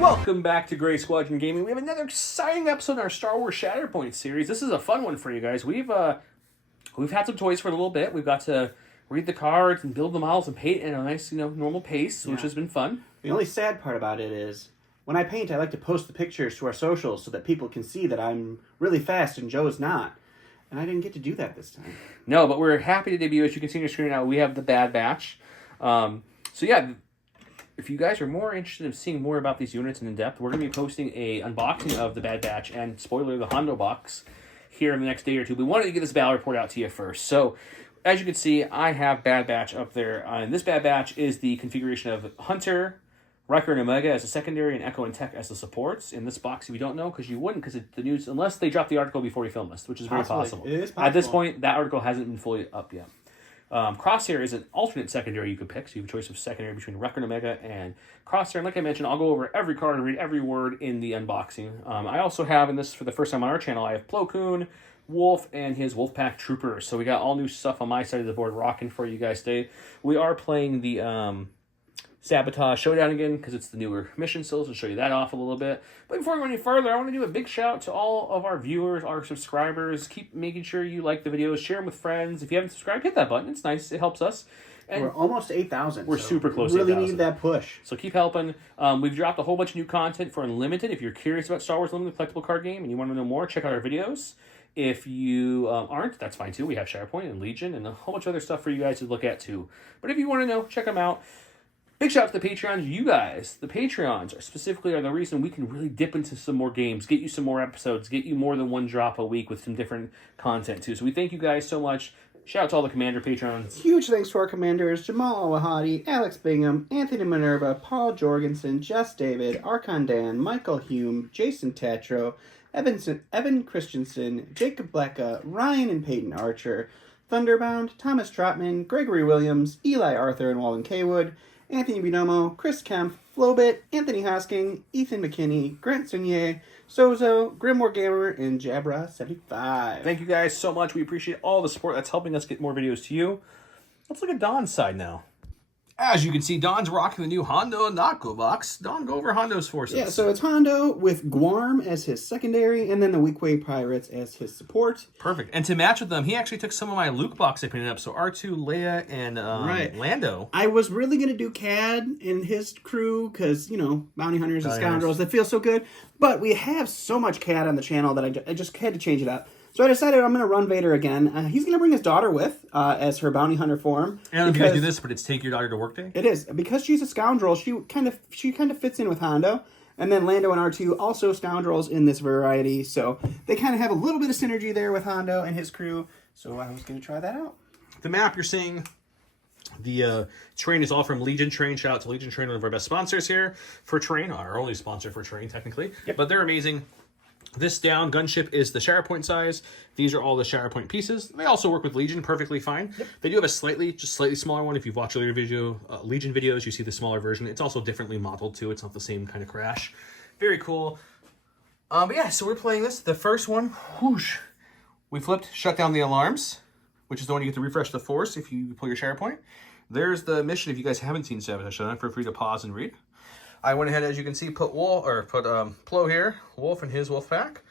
Welcome back to Grey Squadron Gaming. We have another exciting episode in our Star Wars Shatterpoint series. This is a fun one for you guys. We've had some toys for a little bit. We've got to read the cards and build the models and paint at a nice, normal pace, which has been fun. The only sad part about it is, when I paint, I like to post the pictures to our socials so that people can see that I'm really fast and Joe's not. And I didn't get to do that this time. No, but we're happy to debut. As you can see on your screen now, we have the Bad Batch. If you guys are more interested in seeing more about these units and in depth, we're going to be posting a unboxing of the Bad Batch and, spoiler, the Hondo box here in the next day or two. We wanted to get this battle report out to you first. So, as you can see, I have Bad Batch up there. And this Bad Batch is the configuration of Hunter, Wrecker, and Omega as a secondary, and Echo and Tech as the supports. In this box, if you don't know, because you wouldn't, because the news, unless they drop the article before we film this, which is very possible. It is possible. At this point, that article hasn't been fully up yet. Crosshair is an alternate secondary you could pick, so you have a choice of secondary between Wrecker and Omega and Crosshair. And like I mentioned, I'll go over every card and read every word in the unboxing. I also have, in this for the first time on our channel, I have Plo Koon, Wolf, and his Wolfpack Troopers. So we got all new stuff on my side of the board rocking for you guys today. We are playing the Sabotage Showdown again, because it's the newer mission still, so I'll show you that off a little bit. But before we go any further, I want to do a big shout out to all of our viewers, our subscribers. Keep making sure you like the videos, share them with friends. If you haven't subscribed, hit that button. It's nice. It helps us. And we're almost 8,000. We're super close to 8,000. Really need that push. So keep helping. We've dropped a whole bunch of new content for Unlimited. If you're curious about Star Wars Unlimited collectible card game and you want to know more, check out our videos. If you aren't, that's fine too. We have Shatterpoint and Legion and a whole bunch of other stuff for you guys to look at too. But if you want to know, check them out. Big shout out to the Patreons. You guys, the Patreons, are the reason we can really dip into some more games, get you some more episodes, get you more than one drop a week with some different content too. So we thank you guys so much. Shout out to all the Commander Patrons. Huge thanks to our commanders, Jamal Al-Wahadi, Alex Bingham, Anthony Minerva, Paul Jorgensen, Jess David, Archon Dan, Michael Hume, Jason Tatro, Evan Christensen, Jacob Blecka, Ryan and Peyton Archer, Thunderbound, Thomas Trotman, Gregory Williams, Eli Arthur and Walden Kaywood, Anthony Binomo, Chris Kemp, Flowbit, Anthony Hosking, Ethan McKinney, Grant Sunier, Sozo, Grimoire Gamer, and Jabra75. Thank you guys so much. We appreciate all the support that's helping us get more videos to you. Let's look at Don's side now. As you can see, Don's rocking the new Hondo Naco box. Don, go over Hondo's forces. Yeah, so it's Hondo with Guarm as his secondary, and then the Weequay Pirates as his support. Perfect. And to match with them, he actually took some of my Luke box I painted up. So R2, Leia, and Lando. I was really going to do Cad and his crew, because, bounty hunters and scoundrels, that feel so good. But we have so much Cad on the channel that I just had to change it up. So I decided I'm going to run Vader again. He's going to bring his daughter with as her bounty hunter form. I don't know if you guys do this, but it's Take Your Daughter to Work Day. It is. Because she's a scoundrel, she kind of fits in with Hondo. And then Lando and R2 also scoundrels in this variety. So they kind of have a little bit of synergy there with Hondo and his crew. So I was going to try that out. The map you're seeing, the terrain is all from Legion Terrain. Shout out to Legion Terrain, one of our best sponsors here for terrain. Our only sponsor for terrain, technically. Yep. But they're amazing. This down gunship is the Shatterpoint size. These are all the Shatterpoint pieces. They also work with Legion perfectly fine. Yep. They do have a slightly smaller one. If you've watched earlier Legion videos, you see the smaller version. It's also differently modeled too. It's not the same kind of crash. Very cool. But yeah, so we're playing this. The first one, whoosh. We flipped, shut down the alarms, which is the one you get to refresh the force if you pull your Shatterpoint. There's the mission if you guys haven't seen Sabotage Showdown. Feel free to pause and read. I went ahead, as you can see, put Plo here, Wolf and his Wolf Pack,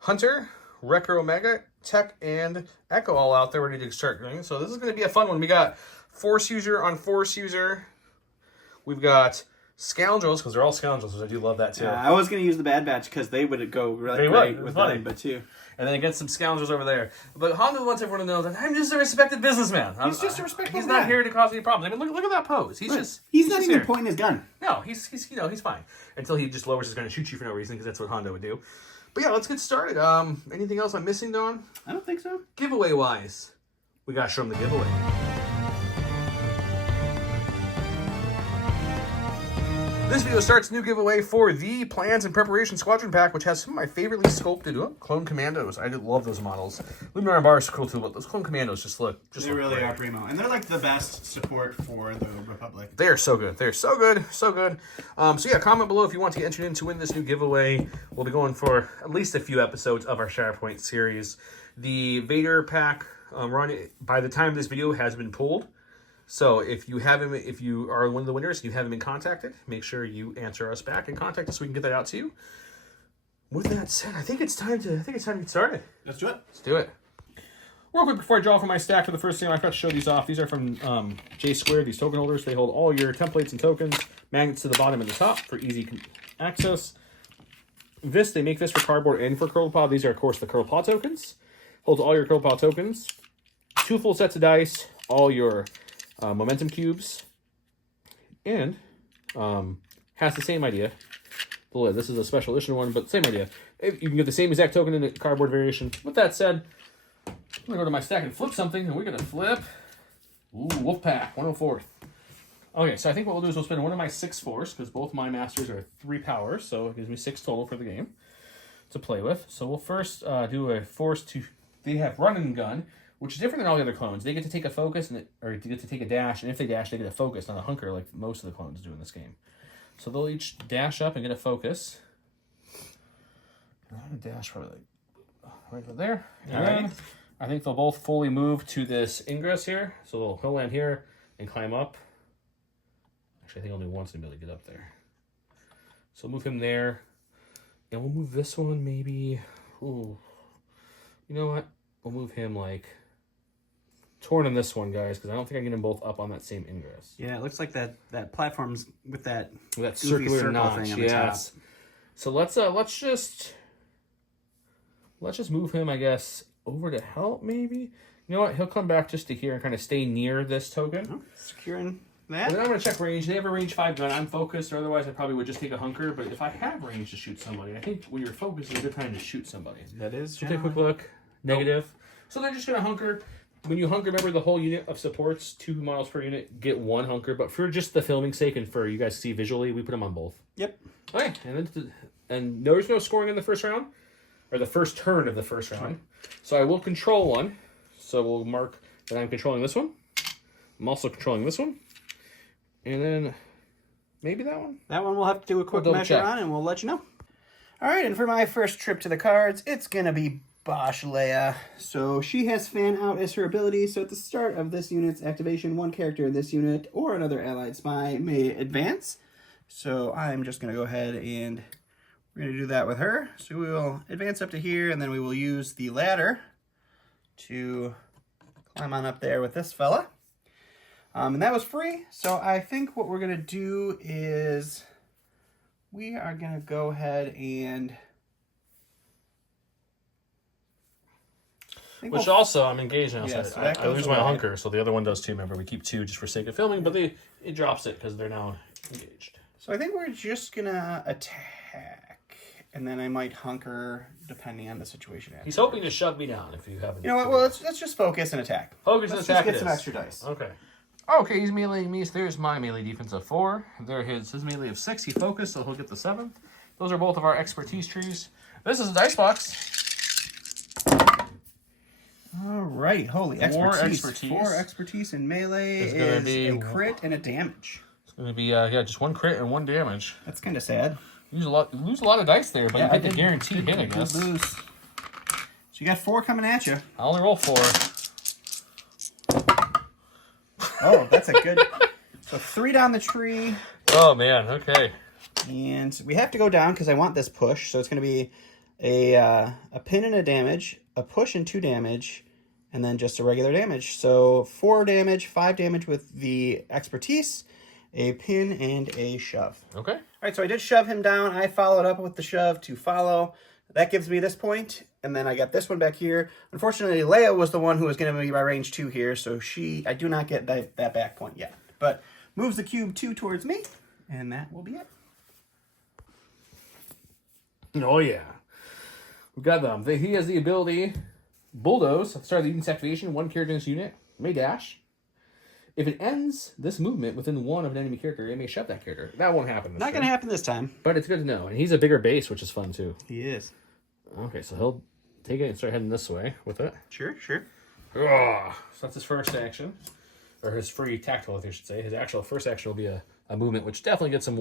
Hunter, Wrecker, Omega, Tech, and Echo all out there ready to start doing. So this is going to be a fun one. We got Force User on Force User. We've got Scoundrels, because they're all Scoundrels, which I do love that too. Yeah, I was going to use the Bad Batch because they would go really great with them, but too. And then against some Scoundrels over there. But Hondo wants everyone to know that I'm just a respected businessman. He's just a respectable He's not here to cause any problems. I mean, look at that pose. He's not even pointing his gun. No, he's fine. Until he just lowers his gun and shoots you for no reason, because that's what Hondo would do. But yeah, let's get started. Anything else I'm missing, Don? I don't think so. Giveaway-wise, we got to show them the giveaway. This video starts a new giveaway for the Plans and Preparation Squadron Pack, which has some of my favoritely sculpted clone commandos. I love those models. Luminar Bar is cool too, but those clone commandos just look really are primo. And they're like the best support for the Republic. They are so good. They're so good. So good. So yeah, comment below if you want to get entered in to win this new giveaway. We'll be going for at least a few episodes of our Shatterpoint series. The Vader pack, by the time this video has been pulled, So if you haven't, if you are one of the winners, you haven't been contacted, make sure you answer us back and contact us so we can get that out to you. With that said, I think it's time to get started. Let's do it. Let's do it. Real quick before I draw for my stack for the first thing, I forgot to show these off. These are from J Squared, these token holders. They hold all your templates and tokens, magnets to the bottom and the top for easy access. They make this for cardboard and for Curl Pod. These are, of course, the Curl Pod tokens. Holds all your Curl Pod tokens. 2 full sets of dice, all your momentum cubes, and has the same idea. This is a special edition one, but same idea. You can get the same exact token in the cardboard variation. With that said, I'm going to go to my stack and flip something, and we're going to flip Wolfpack, 104th. Okay, so I think what we'll do is we'll spend one of my 6 force, because both my masters are 3 powers, so it gives me 6 total for the game to play with. So we'll first do a force to... They have run and gun, which is different than all the other clones. They get to take a focus, or they get to take a dash, and if they dash, they get a focus, not a hunker like most of the clones do in this game. So they'll each dash up and get a focus. And I'm gonna dash probably like right over there. And then I think they'll both fully move to this ingress here. So he'll land here and climb up. Actually, I think only once to be able to get up there. So move him there. And we'll move this one maybe. Ooh. You know what? We'll move him like torn on this one, guys, because I don't think I can get them both up on that same ingress. Yeah, it looks like that platform's with that circular notch thing on the top. So let's just move him, I guess, over to help maybe. You know what? He'll come back just to here and kind of stay near this token. Oh, securing that. And then I'm going to check range. They have a range 5 gun. I'm focused, or otherwise I probably would just take a hunker. But if I have range to shoot somebody, I think when you're focused, it's a good time to shoot somebody. That is. So take a quick look. Negative. Nope. So they're just going to hunker. When you hunker, remember the whole unit of supports, 2 models per unit, get 1 hunker. But for just the filming sake and for you guys to see visually, we put them on both. Yep. Okay, and there's no scoring in the first round, or the first turn of the first round. So I will control one. So we'll mark that I'm controlling this one. I'm also controlling this one. And then maybe that one. That one we'll have to do a quick measure on, and we'll let you know. All right, and for my first trip to the cards, it's going to be Bosch Leia. So she has Fan Out as her ability. So at the start of this unit's activation, 1 character in this unit or another allied spy may advance. So I'm just going to go ahead and we're going to do that with her. So we will advance up to here, and then we will use the ladder to climb on up there with this fella. And that was free. So I think what we're going to do is we are going to go ahead and... Which also, I'm engaged now. Yes, so I lose my hunker, so the other one does too. Remember, we keep 2 just for sake of filming, but it drops it because they're now engaged. So I think we're just going to attack, and then I might hunker depending on the situation. He's hoping to shove me down if you haven't. You know what? Well, let's just focus and attack. Focus and attack. Let's just get some extra dice. Okay. Okay, he's meleeing me, so there's my melee defense of 4. There his melee of 6. He focused, so he'll get the 7th. Those are both of our expertise trees. This is a dice box. All right, holy expertise. 4 expertise in melee is a crit and a damage. It's going to be just 1 crit and 1 damage. That's kind of sad. You lose a lot of dice there, but you get the guaranteed hit, I guess. Lose. So you got 4 coming at you. I only roll 4. Oh, that's a good... So 3 down the tree. Oh, man, okay. And we have to go down because I want this push. So it's going to be a pin and a damage, a push and 2 damage, and then just a regular damage. So 4 damage, 5 damage with the expertise, a pin, and a shove. Okay. All right, so I did shove him down. I followed up with the shove to follow. That gives me this point, and then I got this one back here. Unfortunately, Leia was the one who was going to be my range 2 here, so I do not get that back point yet. But moves the cube 2 towards me, and that will be it. Oh, yeah. We got them. He has the ability Bulldoze. At the start of the unit's activation, 1 character in this unit may dash. If it ends this movement within 1 of an enemy character, it may shove that character. That won't happen this time. Not going to happen this time. But it's good to know. And he's a bigger base, which is fun, too. He is. Okay, so he'll take it and start heading this way with it. Sure. So that's his first action. Or his free tactical, I should say. His actual first action will be a movement, which definitely gets him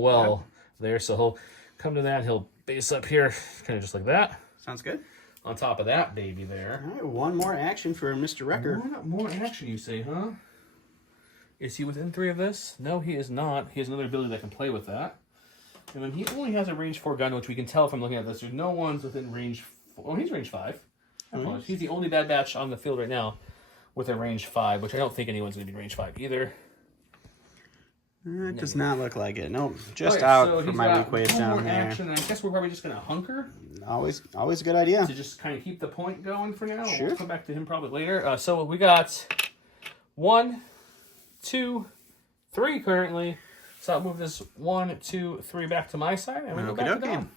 there. So he'll come to that, and he'll base up here, kind of just like that. Sounds good. On top of that baby there. All right, 1 more action for Mr. Wrecker. More action, you say, huh? Is he within 3 of this? No, he is not. He has another ability that can play with that. And then he only has a range 4 gun, which we can tell from looking at this. There's no ones within range 4. Oh, he's range 5. He's the only Bad Batch on the field right now with a range 5, which I don't think anyone's going to be range 5 either. It does not look like it. Nope. Just out so for my weak waves down there. Action. I guess we're probably just going to hunker. Always a good idea. To just kind of keep the point going for now. Sure. We'll come back to him probably later. So we got 1, 2, 3 currently. So I'll move this 1, 2, 3 back to my side, and we go back to Dom.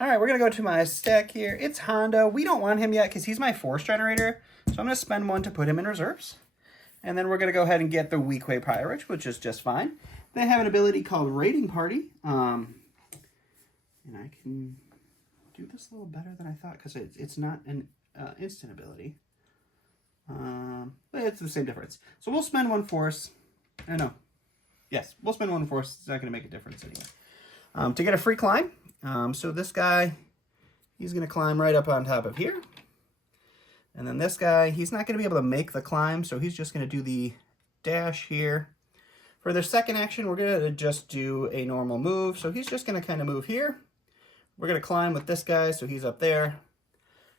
All right, we're going to go to my stack here. It's Hondo. We don't want him yet because he's my force generator. So I'm going to spend 1 to put him in reserves. And then we're going to go ahead and get the Weequay Pirate, which is just fine. They have an ability called Raiding Party. And I can do this a little better than I thought because it's not an instant ability. But it's the same difference. So we'll spend 1 force. No. Yes, we'll spend 1 force. It's not going to make a difference anyway. To get a free climb. So this guy, he's going to climb right up on top of here. And then this guy, he's not going to be able to make the climb, so he's just going to do the dash here. For their second action, we're going to just do a normal move. So he's just going to kind of move here. We're going to climb with this guy, so he's up there.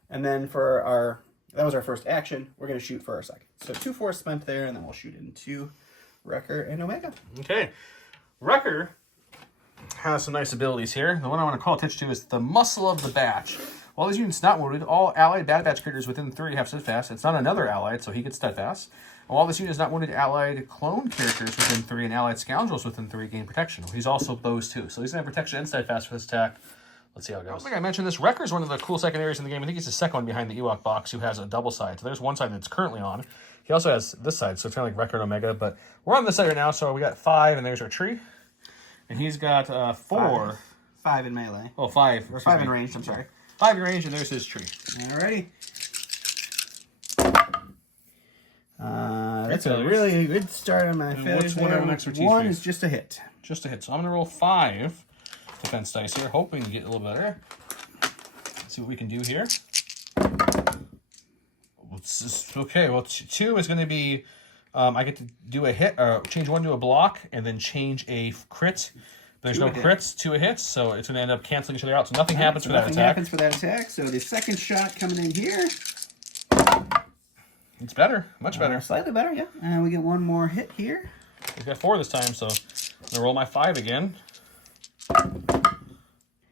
And then for our, that was our first action, we're going to shoot for our second. So 2 force spent there, and then we'll shoot into Wrecker and Omega. Okay. Wrecker has some nice abilities here. The one I want to call attention to is the Muscle of the Batch. While these units not wounded, all allied Bad Batch characters within 3 have steadfast. It's not another allied, so he gets steadfast. And while this unit is not wounded, allied clone characters within 3 and allied scoundrels within 3 gain protection. He's also those 2. So he's going to have protection and steadfast for this attack. Let's see how it goes. I think I mentioned this. Wrecker is one of the cool secondaries in the game. I think he's the second one behind the Ewok box who has a double side. So there's one side that's currently on. He also has this side, so it's kind of like Wrecker and Omega. But we're on this side right now, so we got 5, and there's our tree. And he's got 4. 5 in melee. Oh, 5. Or 5 in range, I'm sorry. 5 in range, and there's his tree. Alrighty. That's a really good start on my failures. One is just a hit. Just a hit. So I'm going to roll 5 defense dice here, hoping to get a little better. Let's see what we can do here. Okay, well, 2 is going to be, I get to do a hit, or change 1 to a block, and then change a crit. There's no crits to a hit, so it's going to end up canceling each other out. So nothing happens for that attack. Nothing happens for that attack. So the second shot coming in here. It's better. Much better. Slightly better, yeah. And we get 1 more hit here. We got 4 this time, so I'm going to roll my 5 again.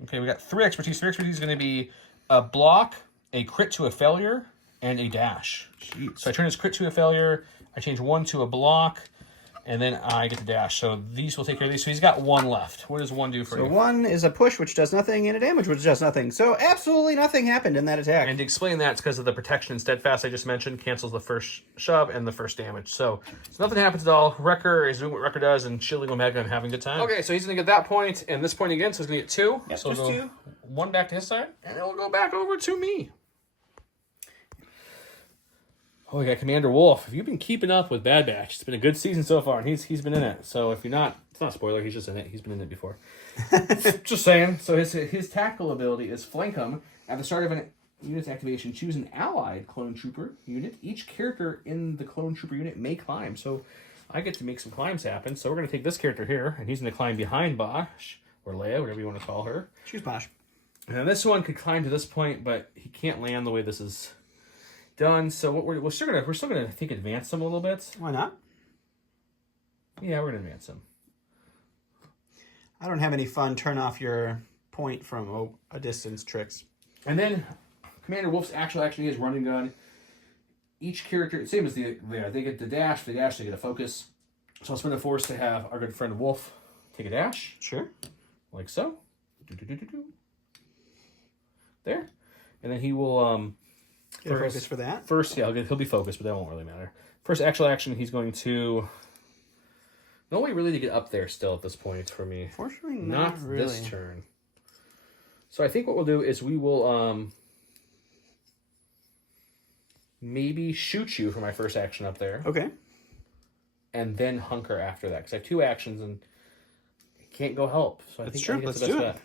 Okay, we got 3 expertise. 3 expertise is going to be a block, a crit to a failure, and a dash. Jeez. So I turn his crit to a failure. I change 1 to a block. And then I get the dash. So these will take care of these. So he's got 1 left. What does 1 do for you? So 1 is a push, which does nothing, and a damage, which does nothing. So absolutely nothing happened in that attack. And to explain that, it's because of the protection and steadfast I just mentioned. Cancels the first shove and the first damage. So nothing happens at all. Wrecker is doing what Wrecker does and shielding Omega and having a good time. Okay, so he's going to get that point and this point again. So he's going to get 2. Yep, so just 2. 1 back to his side. And it'll go back over to me. Oh, we got Commander Wolf. If you've been keeping up with Bad Batch, it's been a good season so far, and he's been in it. So if you're not, it's not a spoiler. He's just in it. He's been in it before. Just saying. So his tactical ability is Flank 'em. At the start of an unit's activation, choose an allied clone trooper unit. Each character in the clone trooper unit may climb. So I get to make some climbs happen. So we're going to take this character here, and he's going to climb behind Bosch, or Leia, whatever you want to call her. Choose Bosch. And then this one could climb to this point, but he can't land the way this is done. So what we're still gonna I think advance him a little bit. Why not? Yeah, we're gonna advance him. I don't have any fun turn off your point from a distance tricks. And then Commander Wolf's actual action is running gun. Each character, same as they get the dash. They dash, they get a focus. So I'll spend a force to have our good friend Wolf take a dash. Sure. Like so. There. And then he will get a focus for that. First, yeah, he'll be focused, but that won't really matter. First actual action, he's going to... No way really to get up there still at this point for me. Fortunately, not really. This turn. So I think what we'll do is we will maybe shoot you for my first action up there. Okay. And then hunker after that. Because I have 2 actions and I can't go help. So I think true. that's Let's do it. bet.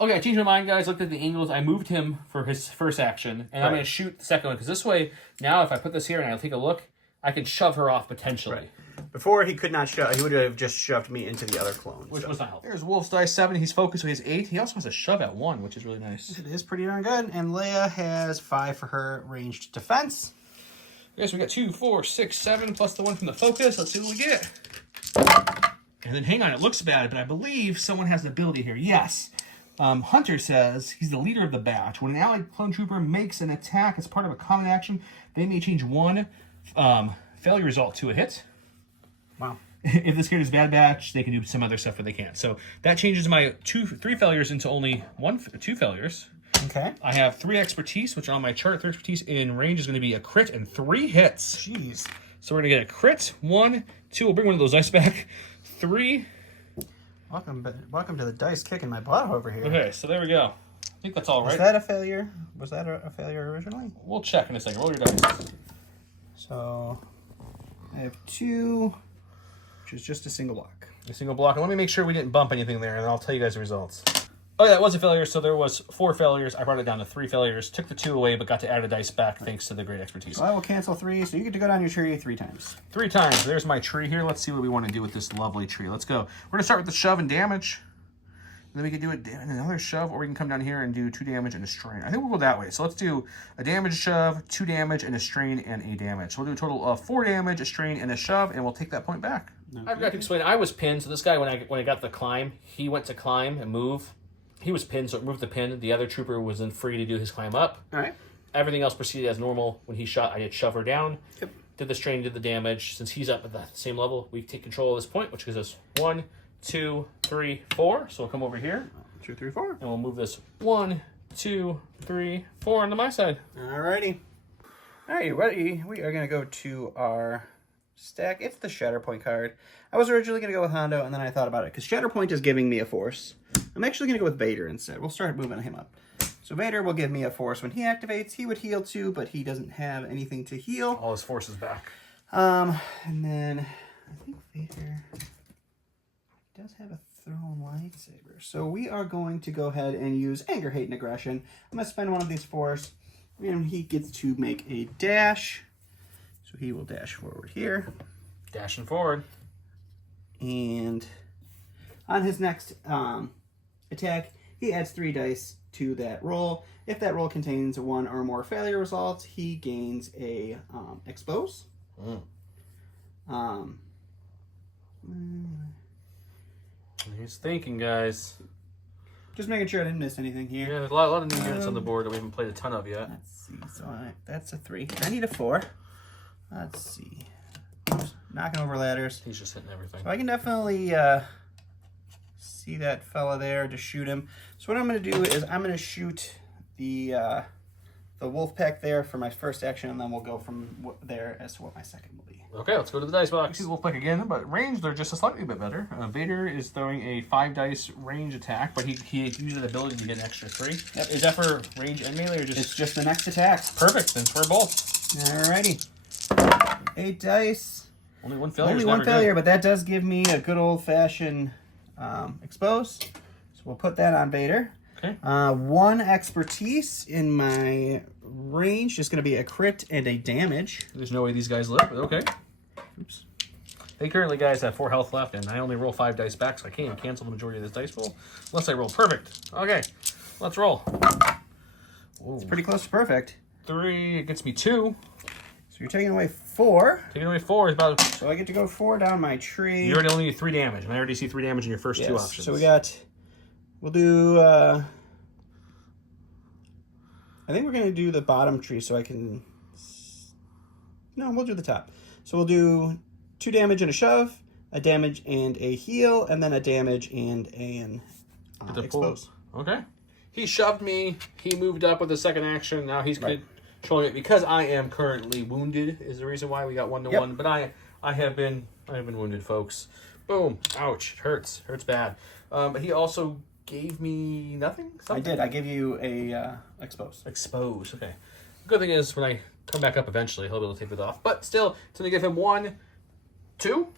Okay, I changed my mind, guys. Looked at the angles. I moved him for his first action. And I'm going to shoot the second one. Because this way, now if I put this here and I take a look, I could shove her off potentially. Right. Before, he could not shove. He would have just shoved me into the other clone. Which was not helpful. There's Wolf's dice 7. He's focused, so he has 8. He also has a shove at 1, which is really nice. It is pretty darn good. And Leia has 5 for her ranged defense. Okay, so we got 2, 4, 6, 7, plus the 1 from the focus. Let's see what we get. And then, hang on, it looks bad, but I believe someone has an ability here. Yes. Hunter says he's the leader of the batch. When an allied clone trooper makes an attack as part of a common action, they may change 1 failure result to a hit. Wow. If this character's bad batch, they can do some other stuff where they can't. So that changes my 3 failures into only 2 failures. Okay. I have 3 expertise, which on my chart, 3 expertise in range is going to be a crit and 3 hits. Jeez. So we're going to get a crit, 1, 2. We'll bring one of those dice back. 3. Welcome to the dice kicking my butt over here. Okay, so there we go. I think that's all right. Was that a failure? Was that a failure originally? We'll check in a second. Roll your dice. So I have 2, which is just a single block. A single block. And let me make sure we didn't bump anything there, and I'll tell you guys the results. Oh, yeah, that was a failure. So there was 4 failures. I brought it down to 3 failures. Took the 2 away, but got to add a dice back thanks to the great expertise. So I will cancel 3, so you get to go down your tree 3 times. 3 times. There's my tree here. Let's see what we want to do with this lovely tree. Let's go. We're going to start with the shove and damage. And then we can do another shove, or we can come down here and do 2 damage and a strain. I think we'll go that way. So let's do a damage shove, 2 damage, and a strain, and a damage. So we'll do a total of 4 damage, a strain, and a shove, and we'll take that point back. Okay. I've got to explain. I was pinned, so this guy, when I got the climb, he went to climb and move. He was pinned, so it moved the pin. The other trooper was then free to do his climb up. All right. Everything else proceeded as normal. When he shot, I did shove her down. Yep. Did the strain, did the damage. Since he's up at the same level, we take control of this point, which gives us 1, 2, 3, 4. So we'll come over here. 2, 3, 4. And we'll move this 1, 2, 3, 4 onto my side. Alrighty. Alright, ready? We are going to go to our stack. It's the Shatterpoint card. I was originally going to go with Hondo, and then I thought about it, because Shatterpoint is giving me a force. I'm actually going to go with Vader instead. We'll start moving him up. So Vader will give me a force when he activates. He would heal too, but he doesn't have anything to heal. All his forces back. And then I think Vader does have a thrown lightsaber. So we are going to go ahead and use Anger, Hate, and Aggression. I'm going to spend one of these force, and he gets to make a dash. So he will dash forward here. Dashing forward. And on his next attack, he adds 3 dice to that roll. If that roll contains 1 or more failure results, he gains a expose. He's thinking, guys. Just making sure I didn't miss anything here. Yeah, there's a lot of new units on the board that we haven't played a ton of yet. Let's see. So that's a 3. I need a 4. Let's see. Oops, knocking over ladders. He's just hitting everything. So I can definitely see that fella there, just shoot him. So what I'm going to do is I'm going to shoot the wolf pack there for my first action, and then we'll go from there as to what my second will be. Okay, let's go to the dice box. See the wolf pack again, but range, they're just a slightly bit better. Vader is throwing a 5 dice range attack, but he uses the ability to get an extra 3. Yep. Is that for range and melee, or just... It's just the next attack. Perfect, then for both. Alrighty. 8 dice. Only 1 failure. Only 1 failure, but that does give me a good old-fashioned expose. So we'll put that on Vader. Okay. 1 expertise in my range. Just going to be a crit and a damage. There's no way these guys live, but okay. Oops. They currently, guys, have 4 health left, and I only roll 5 dice back, so I can't even cancel the majority of this dice roll. Unless I roll perfect. Okay, let's roll. It's pretty close to perfect. 3, it gets me 2. So you're taking away 4. Taking away 4 is about... So I get to go 4 down my tree. You already only need 3 damage, and I already see 3 damage in your first 2 options. So we got... We'll do... I think we're going to do the bottom tree so I can... No, we'll do the top. So we'll do 2 damage and a shove, a damage and a heal, and then a damage and an expose. Okay. He shoved me. He moved up with the second action. Now he's controlling it because I am currently wounded. Is the reason why we got 1-to-1. But I have been wounded, folks. Boom. Ouch. Hurts. Hurts bad. But he also gave me nothing. I did. I gave you a expose. Expose. Okay. Good thing is when I come back up eventually, he'll be able to take it off. But still, it's going to give him 1, 2.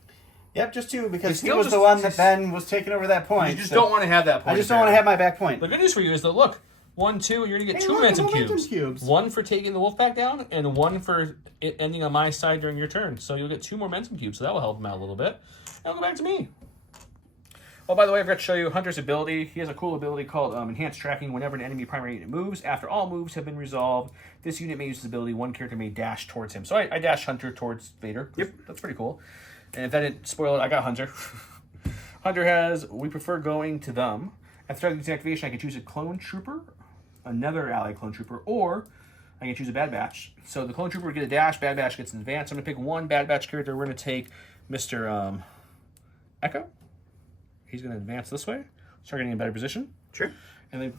Yep, just 2 because he was the one that then was taking over that point. You just don't want to have that point. I just don't want to have my back point. The good news for you is that, look, 1, 2, you're gonna get Hey, 2 look, momentum momentum cubes. cubes. 1 for taking the wolf pack down, and 1 for it ending on my side during your turn. So you'll get 2 more momentum cubes, so that will help him out a little bit. And I'll go back to me. Oh, by the way, I forgot to show you Hunter's ability. He has a cool ability called Enhanced Tracking. Whenever an enemy primary unit moves, after all moves have been resolved, this unit may use this ability. One character may dash towards him. So I dash Hunter towards Vader. Yep. That's pretty cool. And if that didn't spoil it, I got Hunter. Hunter has, we prefer going to them. After starting this activation, I can choose a clone trooper, another ally clone trooper, or I can choose a Bad Batch. So the clone trooper would get a dash, Bad Batch gets an advance. I'm going to pick one Bad Batch character. We're going to take Mr. Echo. He's going to advance this way, start getting in a better position. Sure. And then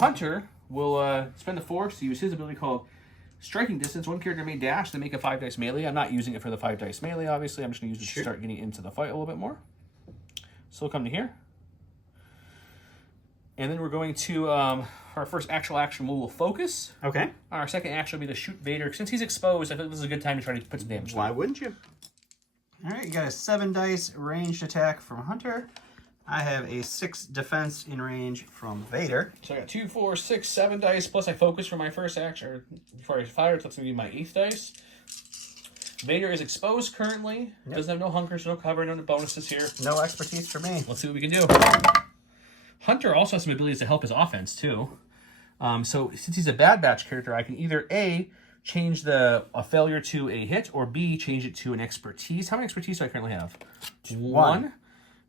Hunter will spend the force to use his ability called Striking Distance. One character may dash to make a 5 dice melee. I'm not using it for the 5 dice melee, obviously. I'm just going to use it to start getting into the fight a little bit more. So we'll come to here. And then we're going to, our first actual action will focus. Okay. Our second action will be to shoot Vader. Since he's exposed, I think this is a good time to try to put some damage. Why wouldn't you? All right, you got a 7 dice ranged attack from Hunter. I have a 6 defense in range from Vader. So I got 2, 4, 6, 7 dice, plus I focus for my first action, or before I fire, so that's going to be my 8th dice. Vader is exposed currently. Yep. Doesn't have no hunkers, no cover, no bonuses here. No expertise for me. Let's see what we can do. Hunter also has some abilities to help his offense, too. So since he's a Bad Batch character, I can either A, change a failure to a hit, or B, change it to an expertise. How many expertise do I currently have? 1.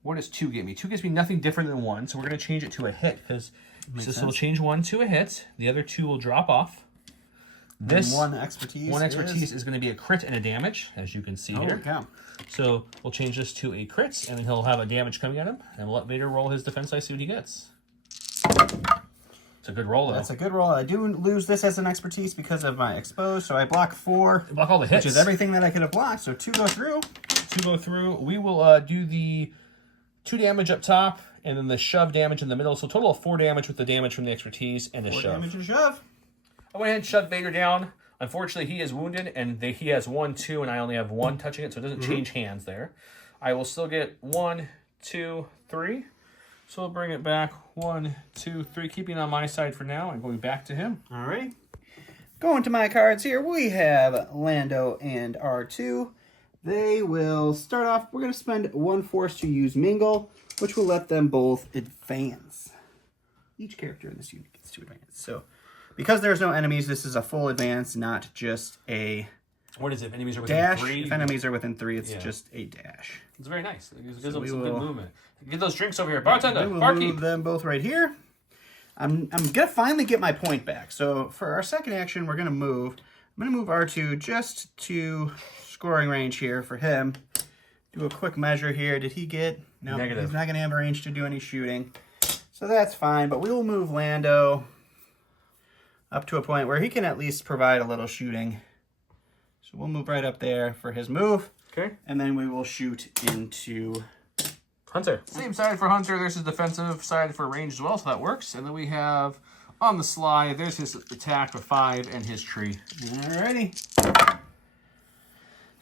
What does 2 give me? 2 gives me nothing different than 1, so we're going to change it to a hit, because this will change 1 to a hit. The other 2 will drop off. This one expertise is going to be a crit and a damage, as you can see here. Yeah. So we'll change this to a crit, and then he'll have a damage coming at him, and we'll let Vader roll his defense dice, see what he gets. It's a good roll, though. That's a good roll. I do lose this as an expertise because of my exposed, so I block 4. You block all the hits. Which is everything that I could have blocked, so 2 go through. 2 go through. We will do the 2 damage up top, and then the shove damage in the middle. So total of 4 damage with the damage from the expertise and a 4 shove. damage and shove. I went ahead and shoved Vader down. Unfortunately, he is wounded, and he has 1, 2, and I only have 1 touching it, so it doesn't change hands there. I will still get 1, 2, 3. So we'll bring it back 1, 2, 3, keeping on my side for now and going back to him. All right. Going to my cards here, we have Lando and R2. They will start off, we're going to spend 1 force to use Mingle, which will let them both advance. Each character in this unit gets 2 advance. So, because there's no enemies, this is a full advance, not just a What is it? If enemies are within dash. 3? If enemies are within 3, it's just a dash. It's very nice. It gives So them we some good will- movement. Get those drinks over here. Bartender, We will barkeep. move them both right here. I'm going to finally get my point back. So for our second action, we're going to move. I'm going to move R2 just to scoring range here for him. Do a quick measure here. Did he get... No, Negative. He's not going to have a range to do any shooting. So that's fine, but we will move Lando up to a point where he can at least provide a little shooting. So we'll move right up there for his move. Okay. And then we will shoot into... Hunter. Same side for Hunter. There's his defensive side for range as well, so that works. And then we have on the slide, there's his attack for 5 and his tree. Alrighty. So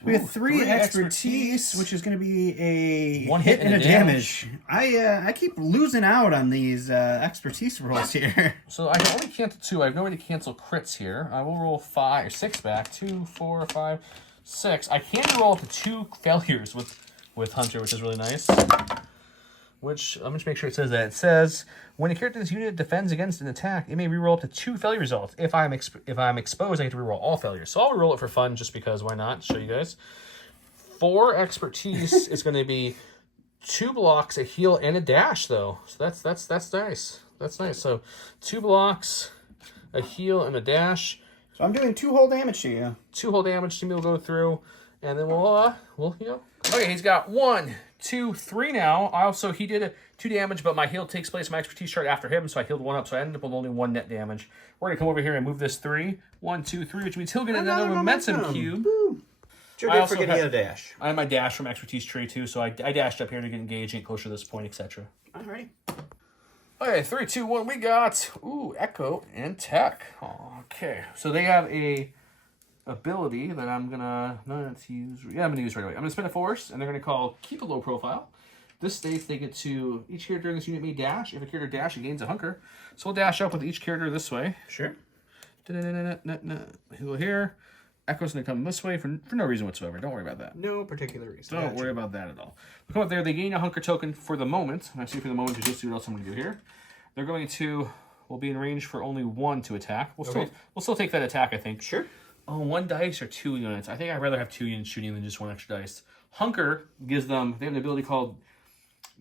we have 3 expertise, which is going to be a 1 hit and a damage. I keep losing out on these expertise rolls here. So I can only cancel 2. I have no way to cancel crits here. I will roll 5 or 6 back. 2, 4, 5, 6. I can roll up to 2 failures with Hunter, which is really nice. Which, let me just make sure it says that. It says, when a character in this unit defends against an attack, it may reroll up to 2 failure results. If I'm exposed, I get to reroll all failures. So I'll reroll it for fun, just because, why not? Show you guys. 4 expertise is going to be 2 blocks, a heal, and a dash, though. So that's nice. That's nice. So 2 blocks, a heal, and a dash. So I'm doing 2 whole damage to you. 2 whole damage to me will go through, and then we'll Okay, he's got 1, 2, 3 now. Also, he did 2 damage, but my heal takes place. My expertise chart after him, so I healed 1 up, so I ended up with only 1 net damage. We're gonna come over here and move this 3. 1, 2, 3, which means he'll get another momentum cube. Boom. Sure I did also forget he have- had a dash. I have my dash from expertise tree too, so I dashed up here to get engaged, get closer to this point, etc. Alright. Okay, 3, 2, 1. We got Echo and Tech. Okay, so they have a ability that I'm gonna use right away. I'm gonna spend a force, and they're gonna call keep a low profile. This states they get to, each character in this unit may dash. If a character dash, it gains a hunker. So we'll dash up with each character this way. Sure. He'll here. Echo's going to come this way for no reason whatsoever. Don't worry about that. No particular reason. Don't worry about that at all. We'll come up there. They gain a hunker token for the moment. And I see for the moment to just see what else I'm going to do here. They're going to, will be in range for only 1 to attack. We'll still take that attack, I think. Sure. Oh, 1 dice or 2 units. I think I'd rather have 2 units shooting than just 1 extra dice. Hunker gives them, they have an ability called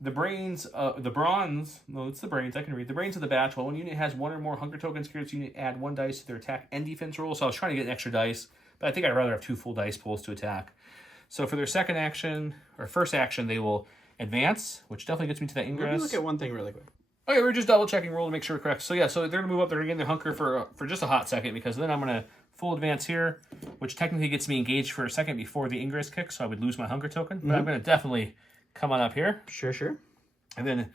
the brains, the brains I can read. The brains of the batch. While one unit has 1 or more hunker tokens, carries unit add 1 dice to their attack and defense roll. So I was trying to get an extra dice, but I think I'd rather have 2 full dice pools to attack. So for their second action, or first action, they will advance, which definitely gets me to that ingress. Let me look at one thing really quick. Okay, we're just double checking roll to make sure we're correct. So yeah, so they're gonna move up. They're gonna get their hunker for just a hot second, because then I'm gonna full advance here, which technically gets me engaged for a second before the ingress kick, so I would lose my hunker token. But I'm gonna definitely come on up here. Sure. And then,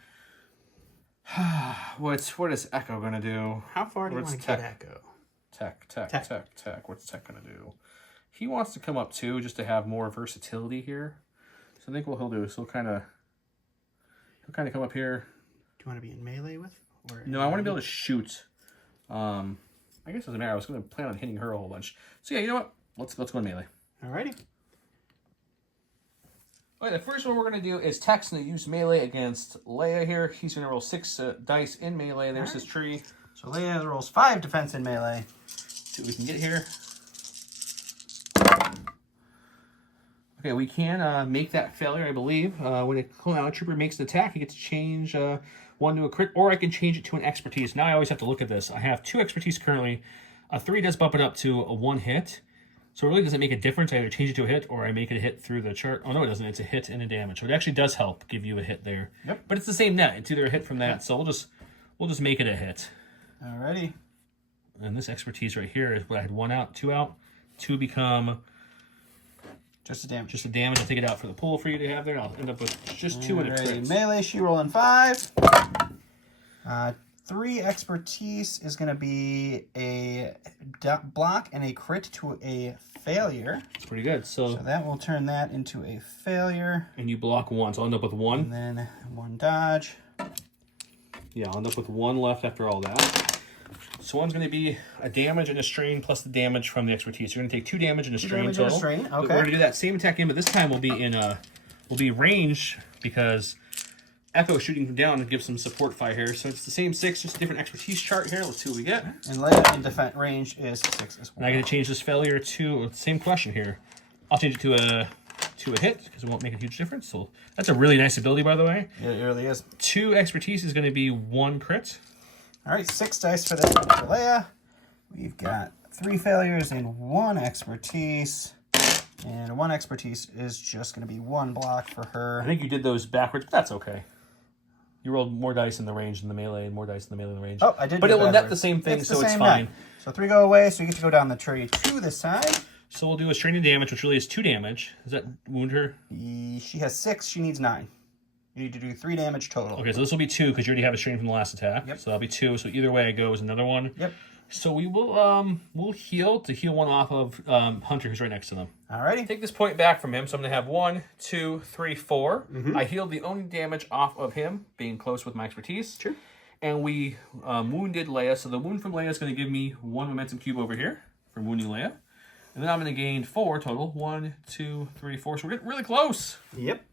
what is Echo gonna do? How far do you want to get Echo? Tech. What's Tech gonna do? He wants to come up too, just to have more versatility here. So I think what he'll do is he'll kind of come up here. Do you want to be in melee with? Or no, I want to be able to shoot. I guess it doesn't matter. I was going to plan on hitting her a whole bunch. So yeah, you know what? Let's go in melee. Alrighty. Okay, the first one we're going to do is Tech's going to use melee against Leia here. He's going to roll 6 dice in melee. There's his tree. So Leia rolls 5 defense in melee. See what we can get here. Okay, we can make that failure, I believe. When a Clone Trooper makes an attack, he gets to change 1 to a crit, or I can change it to an expertise. Now I always have to look at this. I have 2 expertise currently. A 3 does bump it up to a 1 hit. So it really doesn't make a difference. I either change it to a hit or I make it a hit through the chart. Oh, no, it doesn't. It's a hit and a damage. So it actually does help give you a hit there. Yep. But it's the same net. It's either a hit from that. So we'll just make it a hit. Alrighty. And this expertise right here is what I had 1 out, 2 out. 2 become just a damage. Just a damage. I'll take it out for the pool for you to have there. I'll end up with just 2 and a crit. Melee, she rolling 5. 3 expertise is going to be a block and a crit to a failure. It's pretty good. So that will turn that into a failure. And you block 1, so I'll end up with 1. And then 1 dodge. Yeah, I'll end up with 1 left after all that. So 1's going to be a damage and a strain plus the damage from the expertise. You're going to take 2 damage and a strain total. Okay. But we're going to do that same attack again, but this time we'll be range, because Echo shooting from down and give some support fire here. So it's the same 6, just a different expertise chart here. Let's see what we get. And Leia in defense range is 6 as well. And I got to change this failure to the same question here. I'll change it to a hit, because it won't make a huge difference. So that's a really nice ability, by the way. Yeah, it really is. 2 expertise is going to be 1 crit. All right, 6 dice for this one for Leia. We've got 3 failures and 1 expertise. And 1 expertise is just going to be 1 block for her. I think you did those backwards, but that's okay. You rolled more dice in the range than the melee, and more dice in the melee than the range. Oh, I did. But it will net the same thing, so it's fine. So 3 go away, so you get to go down the tree 2 this side. So we'll do a straining damage, which really is 2 damage. Does that wound her? She has 6. She needs 9. You need to do 3 damage total. Okay, so this will be 2 because you already have a strain from the last attack. Yep. So that'll be 2. So either way it goes, another 1. Yep. So we will we'll heal 1 off of Hunter, who's right next to them. Alrighty. Take this point back from him. So I'm gonna have 1, 2, 3, 4. Mm-hmm. I healed the only damage off of him, being close with my expertise. Sure. And we wounded Leia. So the wound from Leia is gonna give me 1 momentum cube over here for wounding Leia. And then I'm gonna gain 4 total. 1, 2, 3, 4. So we're getting really close. Yep.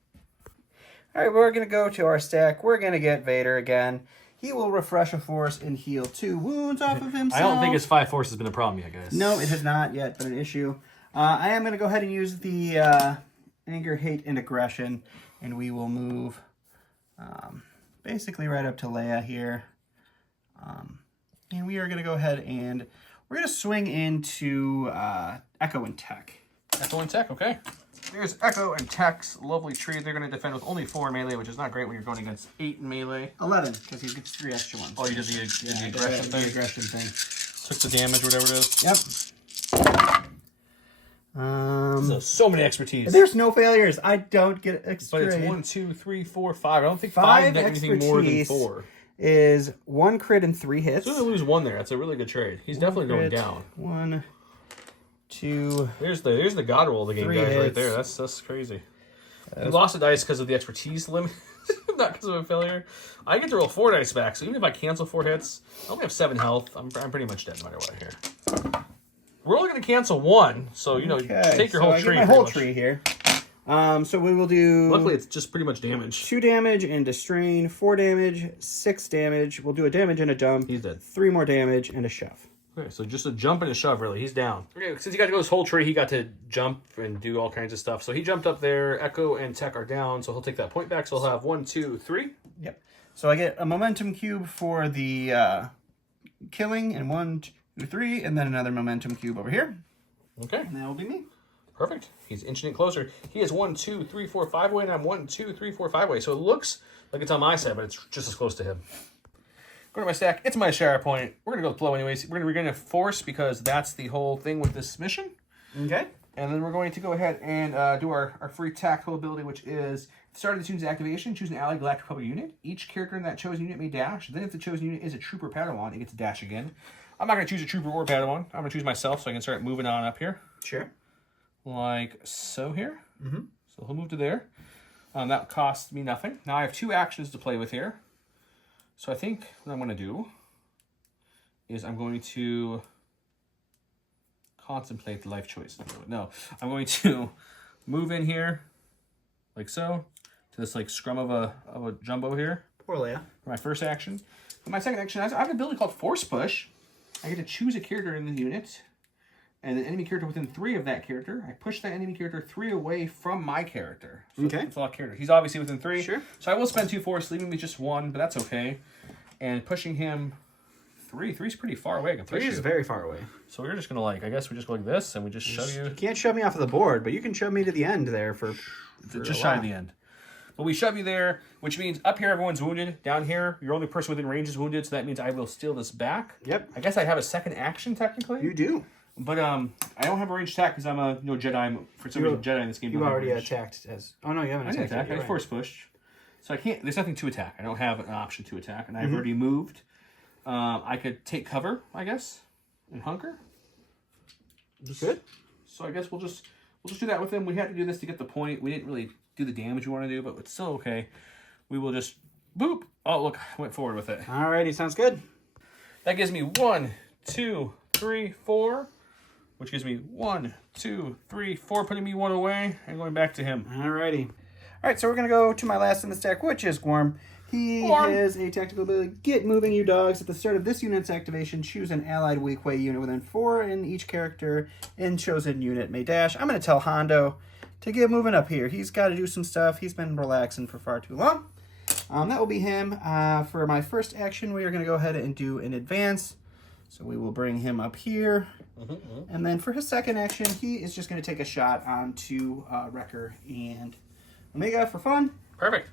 All right, we're going to go to our stack. We're going to get Vader again. He will refresh a force and heal 2 wounds off of himself. I don't think his 5 force has been a problem yet, guys. No, it has not yet been an issue. I am going to go ahead and use the anger, hate, and aggression, and we will move basically right up to Leia here. And we are going to go ahead and we're going to swing into Echo and Tech. Echo and Tech, okay. There's Echo and Tech's lovely tree. They're going to defend with only 4 melee, which is not great when you're going against 8 in melee. 11, because he gets 3 extra ones. Oh, you did the aggression thing? The aggression thing. Took the damage, whatever it is. Yep. So many expertise. There's no failures. I don't get extra. But it's 1, 2, 3, 4, 5. I don't think 5 net anything more than 4. Is 1 crit and 3 hits. So to lose 1 there. That's a really good trade. He's definitely going down. 1, 2. There's the god roll of the game, guys, right there. That's crazy. He lost a dice because of the expertise limit. Not because of a failure. I get to roll 4 dice back, so even if I cancel 4 hits, I only have 7 health. I'm pretty much dead no matter what here. We're only going to cancel 1, so, you know, take your whole I tree. get my whole tree here. So we will do... Luckily, it's just pretty much damage. 2 damage and a strain, 4 damage, 6 damage. We'll do a damage and a dump. He's dead. 3 more damage and a shove. Okay, so just a jump and a shove, really. He's down. Okay, since he got to go his whole tree, he got to jump and do all kinds of stuff. So he jumped up there. Echo and Tech are down, so he'll take that point back. So he'll have 1, 2, 3. Yep. So I get a momentum cube for the killing, and 1, 2, 3, and then another momentum cube over here. Okay. And that will be me. Perfect. He's inching it closer. He is 1, 2, 3, 4, 5 away, and I'm 1, 2, 3, 4, 5 away. So it looks like it's on my side, but it's just as close to him. Go to my stack. It's my Shatterpoint. We're going to go with Plo anyways. We're going to regain a force because that's the whole thing with this mission. Okay. And then we're going to go ahead and do our free tactical ability, which is at the start of the tune's activation, choose an allied Galactic Republic unit. Each character in that chosen unit may dash. Then if the chosen unit is a trooper Padawan, it gets to dash again. I'm not going to choose a trooper or Padawan. I'm going to choose myself so I can start moving on up here. Sure. Like so here. Mm-hmm. So he'll move to there. That costs me nothing. Now I have 2 actions to play with here. So I think what I'm going to do is I'm going to contemplate the life choice. No, I'm going to move in here like so to this like scrum of a jumbo here. Poor Leia. For my first action. For my second action, I have an ability called Force Push. I get to choose a character in the unit and an enemy character within 3 of that character. I push that enemy character 3 away from my character. So okay. It's a lot of character. He's obviously within 3. Sure. So I will spend 2 force, leaving me just 1, but that's okay. And pushing him 3. 3's pretty far away. I can push 3 is very far away. So we're just going to I guess we just go like this and we just shove you. You can't shove me off of the board, but you can shove me to the end there for just shy of the end. But we shove you there, which means up here everyone's wounded. Down here, your only person within range is wounded, so that means I will steal this back. Yep. I guess I have a second action technically. You do. But I don't have a ranged attack because I'm a Jedi. For some reason, Jedi in this game. You already attacked as. Oh no, you haven't attacked. I Right. force pushed, so I can't. There's nothing to attack. I don't have an option to attack, and I've already moved. I could take cover, I guess, and hunker. Good. So I guess we'll just do that with him. We had to do this to get the point. We didn't really do the damage we want to do, but it's still okay. We will just boop. Oh look, I went forward with it. Alrighty, sounds good. That gives me 1, 2, 3, 4. Which gives me 1, 2, 3, 4, putting me 1 away and going back to him. Alrighty. Alright, so we're going to go to my last in the stack, which is Gorm. He has a tactical ability, Get Moving, you dogs. At the start of this unit's activation, choose an allied weak way unit within 4, and each character in chosen unit may dash. I'm going to tell Hondo to get moving up here. He's got to do some stuff. He's been relaxing for far too long. That will be him. For my first action, we are going to go ahead and do an advance. So we will bring him up here. And then for his second action, he is just going to take a shot onto Wrecker and Omega for fun. Perfect.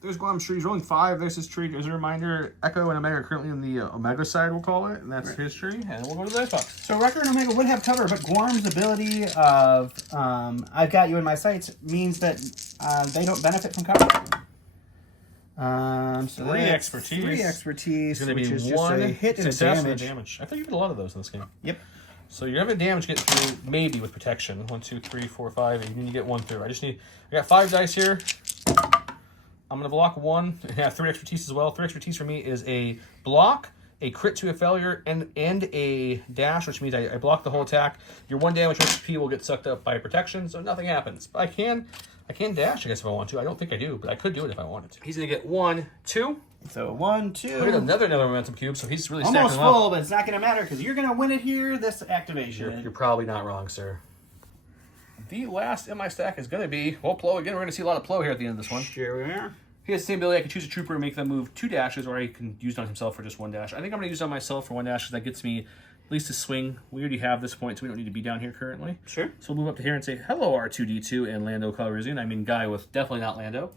There's Guam's tree. He's rolling 5. There's his tree. As a reminder, Echo and Omega are currently on the Omega side, we'll call it. And that's his tree. And we'll go to the dice box. So Wrecker and Omega would have cover, but Guam's ability of I've got you in my sights means that they don't benefit from cover. So 3 expertise. 3 expertise, It's going which to is be just 1 a hit and a success damage. and a damage. I thought you did a lot of those in this game. Yep. So you're having damage get through, maybe with protection. 1, 2, 3, 4, 5. And you need to get 1 through. I got 5 dice here. I'm going to block 1. I have 3 expertise as well. 3 expertise for me is a block, a crit to a failure, and a dash, which means I block the whole attack. Your 1 damage HP will get sucked up by protection, so nothing happens. But I can dash, I guess, if I want to. I don't think I do, but I could do it if I wanted to. He's going to get 1, 2. So 1, 2. We got another momentum cube, so he's really Almost stacking them full, up. but it's not going to matter because you're going to win it here, this activation. You're probably not wrong, sir. The last in my stack is going to be, well, Plo again. We're going to see a lot of Plo here at the end of this one. Sure we are. He has the same ability. I can choose a trooper and make them move 2 dashes, or I can use it on himself for just 1 dash. I think I'm going to use it on myself for 1 dash because that gets me at least a swing. We already have this point, so we don't need to be down here currently. Sure. So we'll move up to here and say, hello, R2-D2 and Lando Calrissian. I mean, guy with definitely not Lando.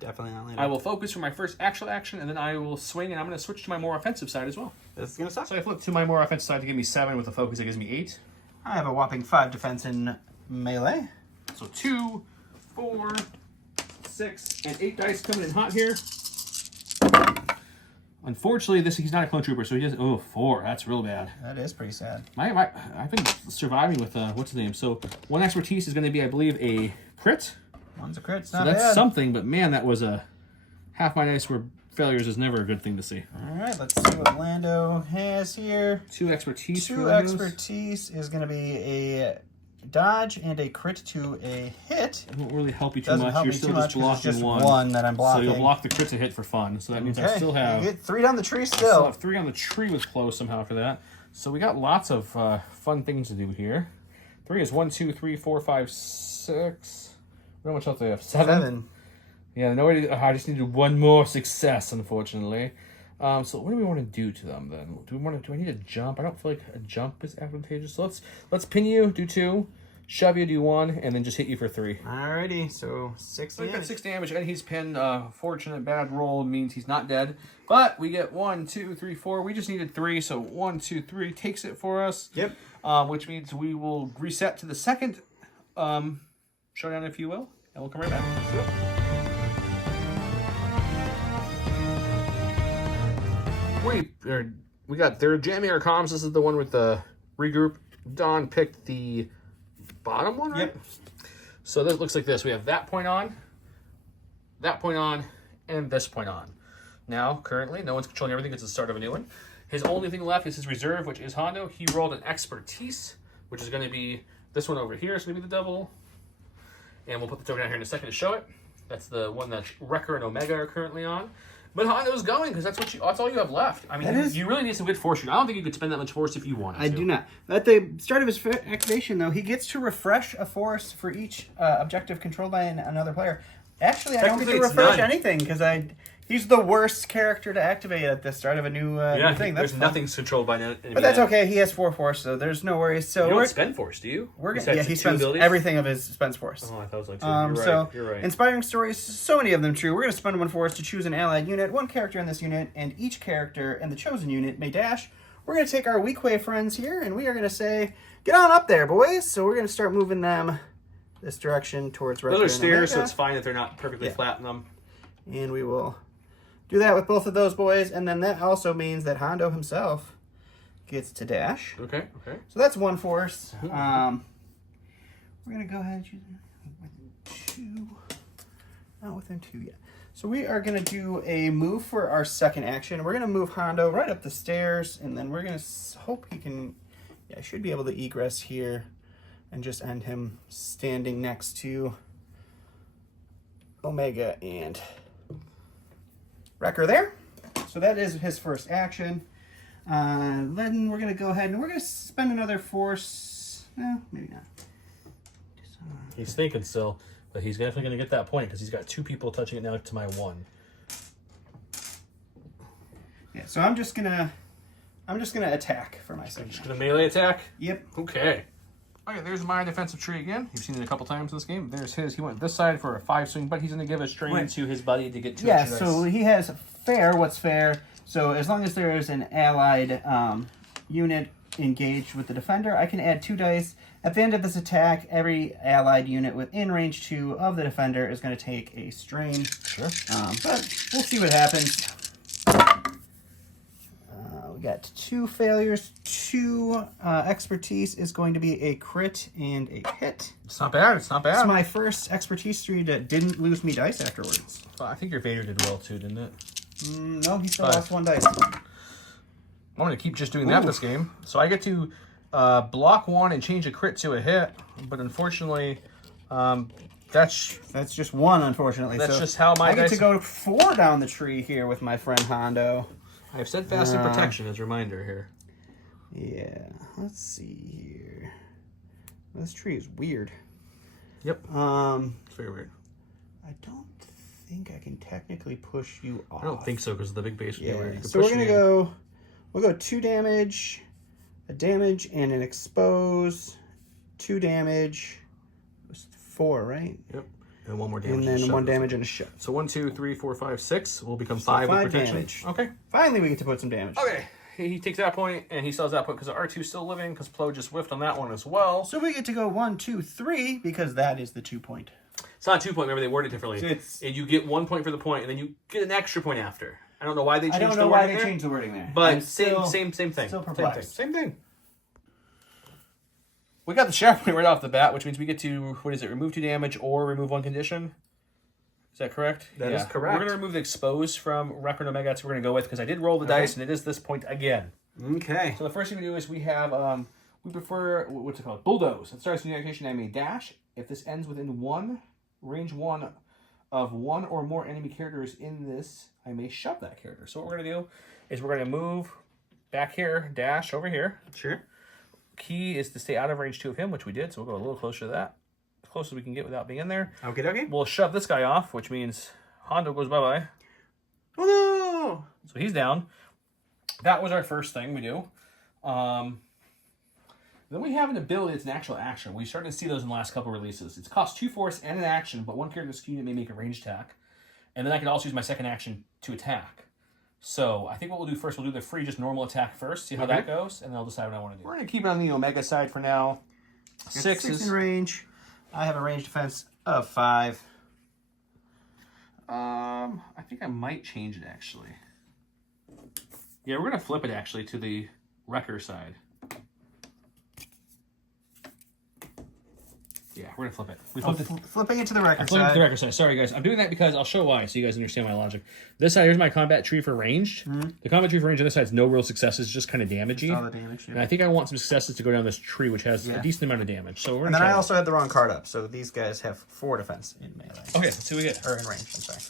Definitely not Lando. I will focus for my first actual action, and then I will swing, and I'm going to switch to my more offensive side as well. This is going to suck. So I flip to my more offensive side to give me 7. With a focus, that gives me 8. I have a whopping 5 defense in melee. So 2, 4, 6, and 8 dice coming in hot here. Unfortunately, he's not a clone trooper, so he does 4. That's real bad. That is pretty sad. I've been surviving with what's his name. So 1 expertise is going to be, I believe, a crit. 1's a crit. It's So not that's bad. something, but man, that was a half my dice were failures is never a good thing to see. All right, let's see what Lando has here. 2 expertise. 2 expertise is going to be a dodge and a crit to a hit. It won't really help you too Doesn't much. help You're me still too just much 'cause it's blocking just one that I'm blocking. So you'll block the crit to hit for fun. So that means I still have... You get 3 down the tree I still. have 3 on the tree with Plo somehow for that. So we got lots of fun things to do here. 3 is 1, 2, 3, 4, 5, 6. How much else do I have? 7. Yeah, nobody. I just needed 1 more success, unfortunately. So what do we want to do to them then? Do I need a jump? I don't feel like a jump is advantageous. So let's pin you, do 2, shove you, do 1, and then just hit you for 3. Alrighty, so 6 So we damage. got 6 damage, and he's pinned. Fortunate bad roll means he's not dead. But we get 1, 2, 3, 4. We just needed 3, so 1, 2, 3 takes it for us. Yep. Which means we will reset to the second showdown, if you will, and we'll come right back. We got, they're jamming our comms. This is the one with the regroup. Don picked the bottom one, right? Yep. So this looks like this. We have that point on, and this point on. Now, currently, no one's controlling everything. It's the start of a new one. His only thing left is his reserve, which is Hondo. He rolled an expertise, which is going to be this one over here. It's going to be the double. And we'll put the token down here in a second to show it. That's the one that Wrecker and Omega are currently on. But Hondo's going because that's all you have left. I mean, you really need some good force. I don't think you could spend that much force if you wanted to. I do not. At the start of his activation, though, he gets to refresh a force for each objective controlled by another player. Actually, I don't get to refresh anything because he's the worst character to activate at the start of a new thing. There's nothing's controlled by now. But that's okay. He has 4 force, so there's no worries. So you don't spend force, do you? He spends everything of his spends force. Oh, I thought it was like 2. You're right. Inspiring stories, so many of them true. We're going to spend 1 force to choose an allied unit, 1 character in this unit, and each character in the chosen unit may dash. We're going to take our weak way friends here, and we are going to say, get on up there, boys. So we're going to start moving them this direction towards Wrecker. Those are stairs, so it's fine that they're not perfectly flat in them. And we will do that with both of those boys, and then that also means that Hondo himself gets to dash. Okay. So that's 1 force. We're going to go ahead and choose within 2. Not within 2 yet. So we are going to do a move for our second action. We're going to move Hondo right up the stairs, and then we're going to hope he can... Yeah, I should be able to egress here and just end him standing next to Omega and Wrecker there. So that is his first action. Then we're going to go ahead and we're going to spend another force. No, maybe not. He's thinking still, but he's definitely going to get that point because he's got 2 people touching it now to my 1. Yeah, so I'm just gonna attack for my second. Just going to melee attack? Yep. Okay. Okay, there's my defensive tree again. You've seen it a couple times in this game. There's his. He went this side for a 5 swing, but he's going to give a strain to his buddy to get 2 extra dice. So he has fair. What's fair? So as long as there is an allied unit engaged with the defender, I can add 2 dice. At the end of this attack, every allied unit within range 2 of the defender is going to take a strain. Sure. But we'll see what happens. We got 2 failures. 2 expertise is going to be a crit and a hit. It's not bad. It's not bad. It's my first expertise tree that didn't lose me dice afterwards. Well, I think your Vader did well too, didn't it? No, he still lost 1 dice. I'm going to keep just doing that this game. So I get to block 1 and change a crit to a hit, but unfortunately, that's just 1. Unfortunately, that's just how my I get dice... to go 4 down the tree here with my friend Hondo. I have steadfast and protection as a reminder here. Yeah, let's see here. This tree is weird. Yep. It's very weird. I don't think I can technically push you off. I don't think so because of the big base. Yeah. So we're gonna go. We'll go 2 damage, a damage, and an expose. 2 damage. It was 4, right? Yep. And 1 more damage. And then 1 damage and a shove. So 1, 2, 3, 4, 5, 6 will become 5 with protection. Damage. Okay. Finally, we get to put some damage. Okay. He takes that point and he sells that point because R2's still living because Plo just whiffed on that one as well. So we get to go 1, 2, 3 because that is the 2 point. It's not 2 point. Remember, they worded it differently. And you get 1 point for the point, and then you get an extra point after. I don't know why they changed the wording there. changed the wording there. But same thing. Still perplexed. Same thing. We got the Shatterpoint right off the bat, which means we get to, remove 2 damage or remove 1 condition. Is that correct? That is correct. We're going to remove the expose from Record Omega. That's what we're going to go with because I did roll the dice and it is this point again. Okay. So the first thing we do is we have, we prefer, what's it called? Bulldoze. It starts with the activation I may dash. If this ends within range 1 of 1 or more enemy characters in this, I may shove that character. So what we're going to do is we're going to move back here, dash over here. Sure. Key is to stay out of range 2 of him, which we did. So we'll go a little closer to that. As close as we can get without being in there. Okay. We'll shove this guy off, which means Hondo goes bye-bye. Oh no! So he's down. That was our first thing we do. Then we have an ability that's an actual action. We started to see those in the last couple releases. It's cost 2 force and an action, but one character in this unit may make a ranged attack. And then I can also use my second action to attack. So I think what we'll do first, we'll do the free just normal attack first, see how that goes, and then I'll decide what I want to do. We're going to keep it on the Omega side for now. 6 is in range. I have a range defense of 5. I think I might change it actually. Yeah, we're going to flip it actually to the Wrecker side. Yeah, we're going to flip it. We flipped it. Flipping it to the record Flipping it to side. the Wrecker side. Sorry, guys. I'm doing that because I'll show why so you guys understand my logic. This side, here's my combat tree for ranged. The combat tree for ranged on this side is no real successes, just kind of damagey. All the damage. Yeah. And I think I want some successes to go down this tree, which has a decent amount of damage. So we're And gonna then I try also had the wrong card up, so these guys have 4 defense in melee. Okay, let's see what we get. Or in range, I'm sorry.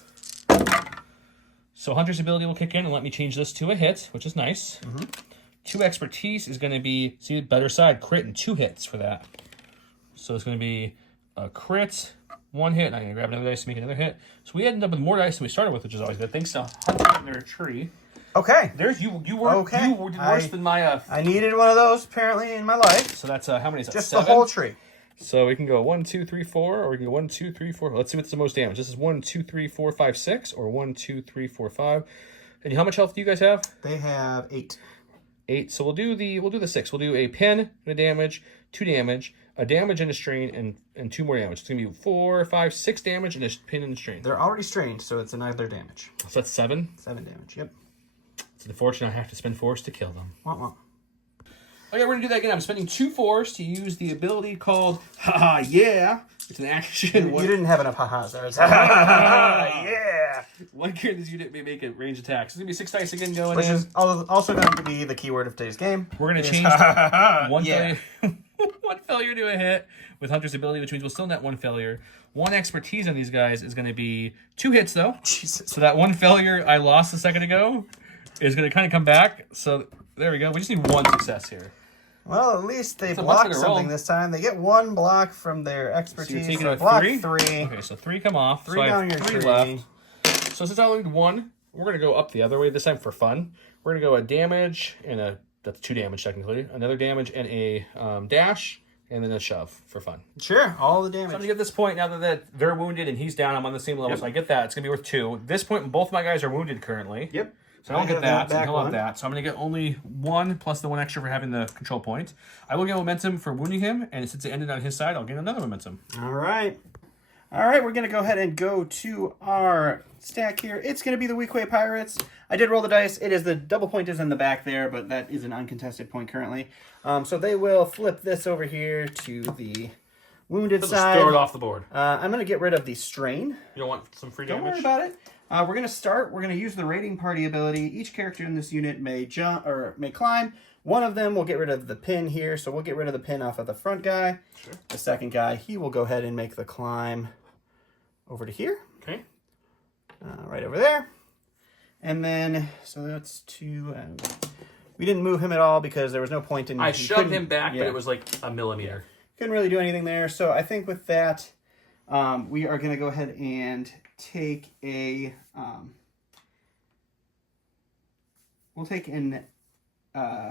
So Hunter's ability will kick in and let me change this to a hit, which is nice. 2 expertise is going to be, see, better side, crit and 2 hits for that. So it's going to be a crit, 1 hit, and I'm going to grab another dice to make another hit. So we ended up with more dice than we started with, which is always good. Thanks to Hunter and their tree. Okay. There's you did worse than my I needed one of those apparently in my life. So that's how many is that? Just 7? the whole tree. So we can go 1, 2, 3, 4, or we can go 1, 2, 3, 4. Let's see what's the most damage. This is 1, 2, 3, 4, 5, 6, or 1, 2, 3, 4, 5. And how much health do you guys have? They have 8. 8. So we'll do the 6. We'll do a pin and a damage, 2 damage, a damage and a strain, and 2 more damage. It's gonna be 4, 5, 6 damage and a pin and a strain. They're already strained, so it's another damage. So that's 7. 7 damage. Yep. It's unfortunate I have to spend force to kill them. Wah. Okay, we're gonna do that again. I'm spending 2 force to use the ability called Haha Yeah. It's an action. You didn't have enough ha-has there. It's yeah. One character in this unit may make a range attack. So it's gonna be 6 dice again going Which in. is also going to be the keyword of today's game. We're gonna change one Yeah. failure, one failure to a hit with Hunter's ability, which means we'll still net 1 failure. 1 expertise on these guys is gonna be 2 hits though. Jesus. So that 1 failure I lost a second ago is gonna kind of come back. So there we go. We just need 1 success here. Well, at least they It's a blocked much better roll. something this time. They get 1 block from their expertise. So you're taking so a block 3? 3. Okay, so 3 come off. 3 so I have down your 3 tree. left. So since I only need 1, we're gonna go up the other way this time for fun. We're gonna go a damage and that's 2 damage technically. Another damage and a dash, and then a shove for fun. Sure, all the So I'm damage. gonna get this point now that they're wounded and he's down. I'm on the same level, so I get that. It's gonna be worth 2. At this point, both my guys are wounded currently. Yep. So I don't get have that. So back he'll have one. that. So I'm gonna get only 1 plus the 1 extra for having the control point. I will get momentum for wounding him, and since it ended on his side, I'll get another momentum. All right. All right, we're going to go ahead and go to our stack here. It's going to be the Weequay Pirates. I did roll the dice. It is the double point is in the back there, but that is an uncontested point currently. So they will flip this over here to the wounded Just side. throw it off the board. I'm going to get rid of the strain. You don't want some free Don't damage? worry about it. We're going to start. We're going to use the raiding party ability. Each character in this unit may jump or may climb. One of them will get rid of the pin here, so we'll get rid of the pin off of the front guy. Sure. The second guy, he will go ahead and make the climb over to here. Okay. Right over there. And then, so that's 2. We didn't move him at all because there was no point in... I he shoved couldn't- him back, yeah, but it was like a millimeter. couldn't really do anything there. So I think with that, we are going to go ahead and take a... we'll take an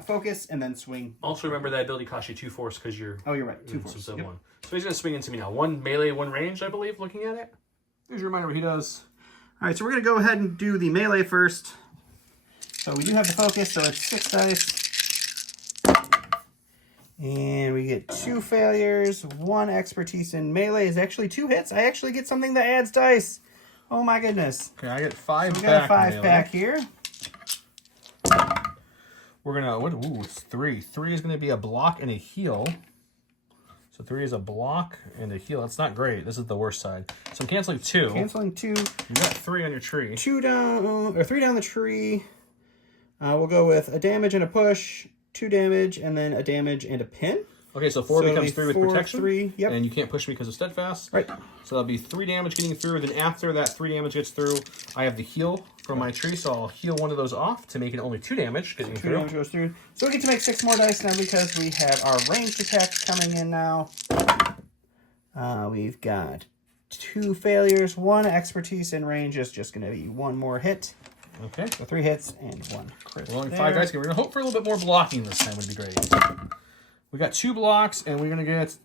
focus and then swing. Also remember that ability costs you 2 force because you're... Oh, you're right. 2 force. So, Yep. 1. So he's going to swing into me now. 1 melee, 1 range, I believe, looking at it. Here's a reminder what he does. All right, so we're going to go ahead and do the melee first. So we do have the focus, so it's 6 dice. And we get 2 failures, 1 expertise in melee is actually 2 hits. I actually get something that adds dice. Oh my goodness. Okay, I get 5 We back. got a 5 melee. back here. We're going to... Ooh, it's 3. 3 is going to be a block and a heal. So So 3 is a block and a heal. That's not great. This is the worst side. So I'm canceling 2. Canceling 2. You got 3 on your tree. 2 down, or 3 down the tree. We'll go with a damage and a push, 2 damage, and then a damage and a pin. Okay, so 4 becomes 3 with 4, protection. 3, yep. And you can't push me because of steadfast. Right. So that'll be 3 damage getting through. Then after that 3 damage gets through, I have the heal from my tree. So I'll heal one of those off to make it only 2 damage getting 2 through. damage goes through. So we get to make 6 more dice now because we have our ranged attacks coming in now. We've got 2 failures, 1 expertise in range is just going to be 1 more hit. Okay. So 3 hits and 1 crit. We're only 5 dice. We're going to hope for a little bit more blocking this time would be great. We got 2 blocks, and we're going to get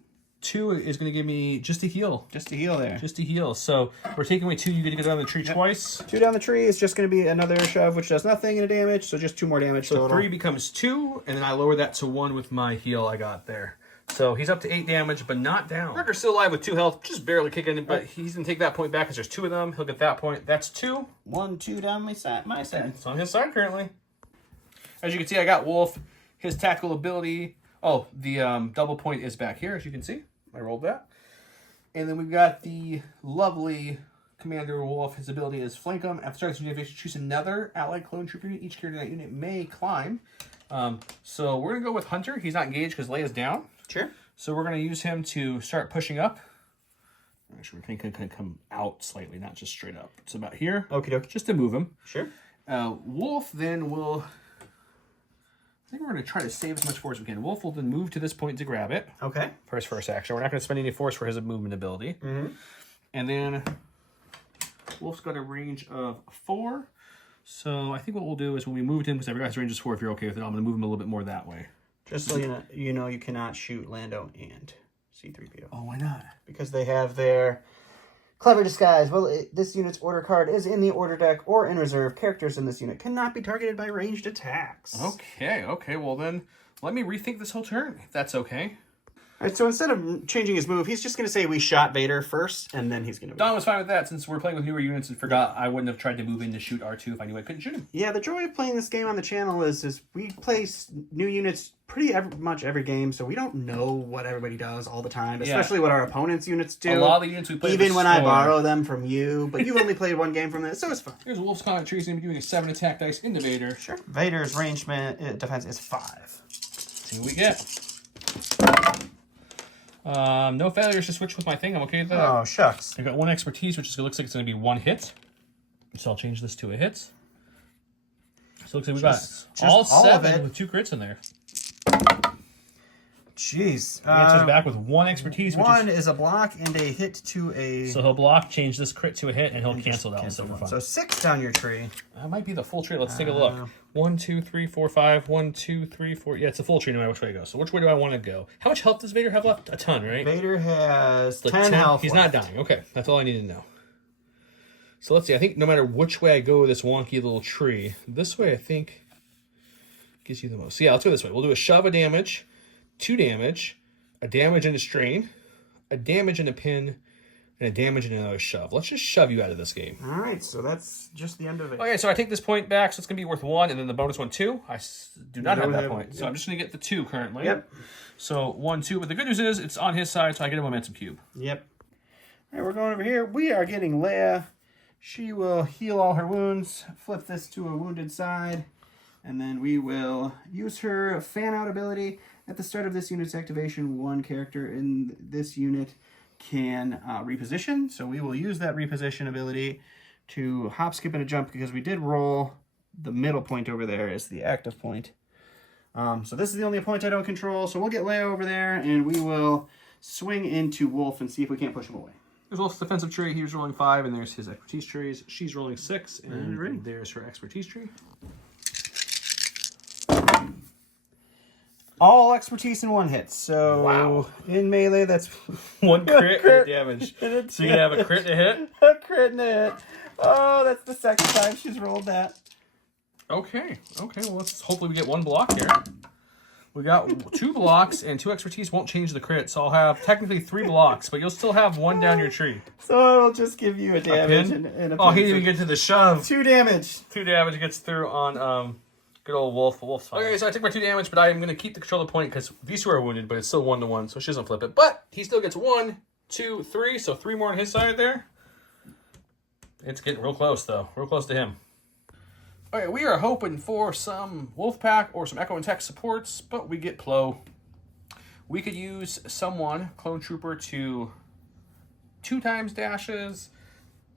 2 is going to give me just a heal. Just a heal there. Just a heal. So we're taking away 2. You get to go down the tree twice. 2 down the tree is just going to be another shove, which does nothing in a damage. So just 2 more damage So total. 3 becomes 2, and then I lower that to 1 with my heal I got there. So he's up to 8 damage, but not down. Wrecker's still alive with 2 health, just barely kicking it, but he's going to take that point back because there's 2 of them. He'll get that point. That's 2. 1, 2 down my side. It's on his side currently. As you can see, I got Wolf. His tactical ability. Oh, the double point is back here, as you can see. I rolled that. And then we've got the lovely Commander Wolf. His ability is Flank him. After starting this unit, choose another allied clone troop unit. Each character in that unit may climb. So we're going to go with Hunter. He's not engaged because Leia's down. Sure. So we're going to use him to start pushing up. Actually, we're going to come out slightly, not just straight up. It's about here. Okie dokie. Just to move him. Sure. Wolf then will... I think we're going to try to save as much force as we can. Wolf will then move to this point to grab it. Okay. For his first action. We're not going to spend any force for his movement ability. Mm-hmm. And then Wolf's got a range of 4. So I think what we'll do is when we moved him, because every guy's range is 4, if you're okay with it, I'm going to move him a little bit more that way. Just so you know, you cannot shoot Lando and C-3PO. Oh, why not? Because they have their clever disguise. Well, this unit's order card is in the order deck or in reserve. Characters in this unit cannot be targeted by ranged attacks. Okay. Well, then let me rethink this whole turn, if that's okay. All right, so instead of changing his move, he's just going to say we shot Vader first, and then he's going to... Don was fine with that since we're playing with newer units and forgot I wouldn't have tried to move in to shoot R2 if I knew I couldn't shoot him. Yeah, the joy of playing this game on the channel is we play new units much every game, so we don't know what everybody does all the time, especially what our opponents' units do. A lot of the units we play even when I borrow them from you, but you've only played 1 game from this, so it's fine. Here's Wolf's Comet Tree. He's going to be doing a 7 attack dice into Vader. Sure. Vader's range defense is 5. See what we get. No failures to switch with my thing. I'm okay with that. Oh, shucks. I got 1 expertise, which looks like it's going to be 1 hit. So I'll change this to a hit. So it looks like we got all 7 with 2 crits in there. Jeez. He answers back with 1 expertise. Which 1 is a block and a hit to a... So he'll block, change this crit to a hit, and he'll cancel that one. So 6 down your tree. That might be the full tree. Let's take a look. 1, 2, 3, 4, 5. 1, 2, 3, 4. Yeah, it's a full tree no matter which way it goes. So which way do I want to go? How much health does Vader have left? A ton, right? Vader has Like 10 health. He's not dying. Okay, that's all I need to know. So let's see. I think no matter which way I go with this wonky little tree, this way I think gives you the most. So yeah, let's go this way. We'll do a shove of damage, 2 damage, a damage and a strain, a damage and a pin, and a damage and another shove. Let's just shove you out of this game. All right, so that's just the end of it. Okay, so I take this point back, so it's going to be worth 1, and then the bonus 1, 2. I do not have that point, so I'm just going to get the 2 currently. Yep. So 1, 2, but the good news is it's on his side, so I get a momentum cube. Yep. All right, we're going over here. We are getting Leia. She will heal all her wounds, flip this to a wounded side, and then we will use her fan-out ability. At the start of this unit's activation, 1 character in this unit can reposition. So we will use that reposition ability to hop, skip, and a jump because we did roll the middle point over there as the active point. So this is the only point I don't control. So we'll get Leia over there, and we will swing into Wolf and see if we can't push him away. There's Wolf's defensive tree. He was rolling 5, and there's his expertise trees. She's rolling 6, and there's her expertise tree. All expertise in 1 hit. So wow. In melee, that's 1 crit and damage. So you have a crit to hit? A crit and a hit. Oh, that's the second time she's rolled that. Okay. Well, let's hopefully we get 1 block here. We got 2 blocks, and 2 expertise won't change the crit, so I'll have technically 3 blocks, but you'll still have 1 down your tree. So it'll just give you a damage and a pin. Oh, he didn't even get to the shove. 2 damage. 2 damage gets through on Good old wolf. Wolf's fine. Okay, so I take my 2 damage, but I am going to keep the control of the point because these two are wounded, but it's still 1-to-1, so she doesn't flip it. But he still gets 1, 2, 3, so 3 more on his side there. It's getting real close, though. Real close to him. Okay, we are hoping for some wolf pack or some echo and tech supports, but we get Plo. We could use someone, clone trooper, to 2 times dashes.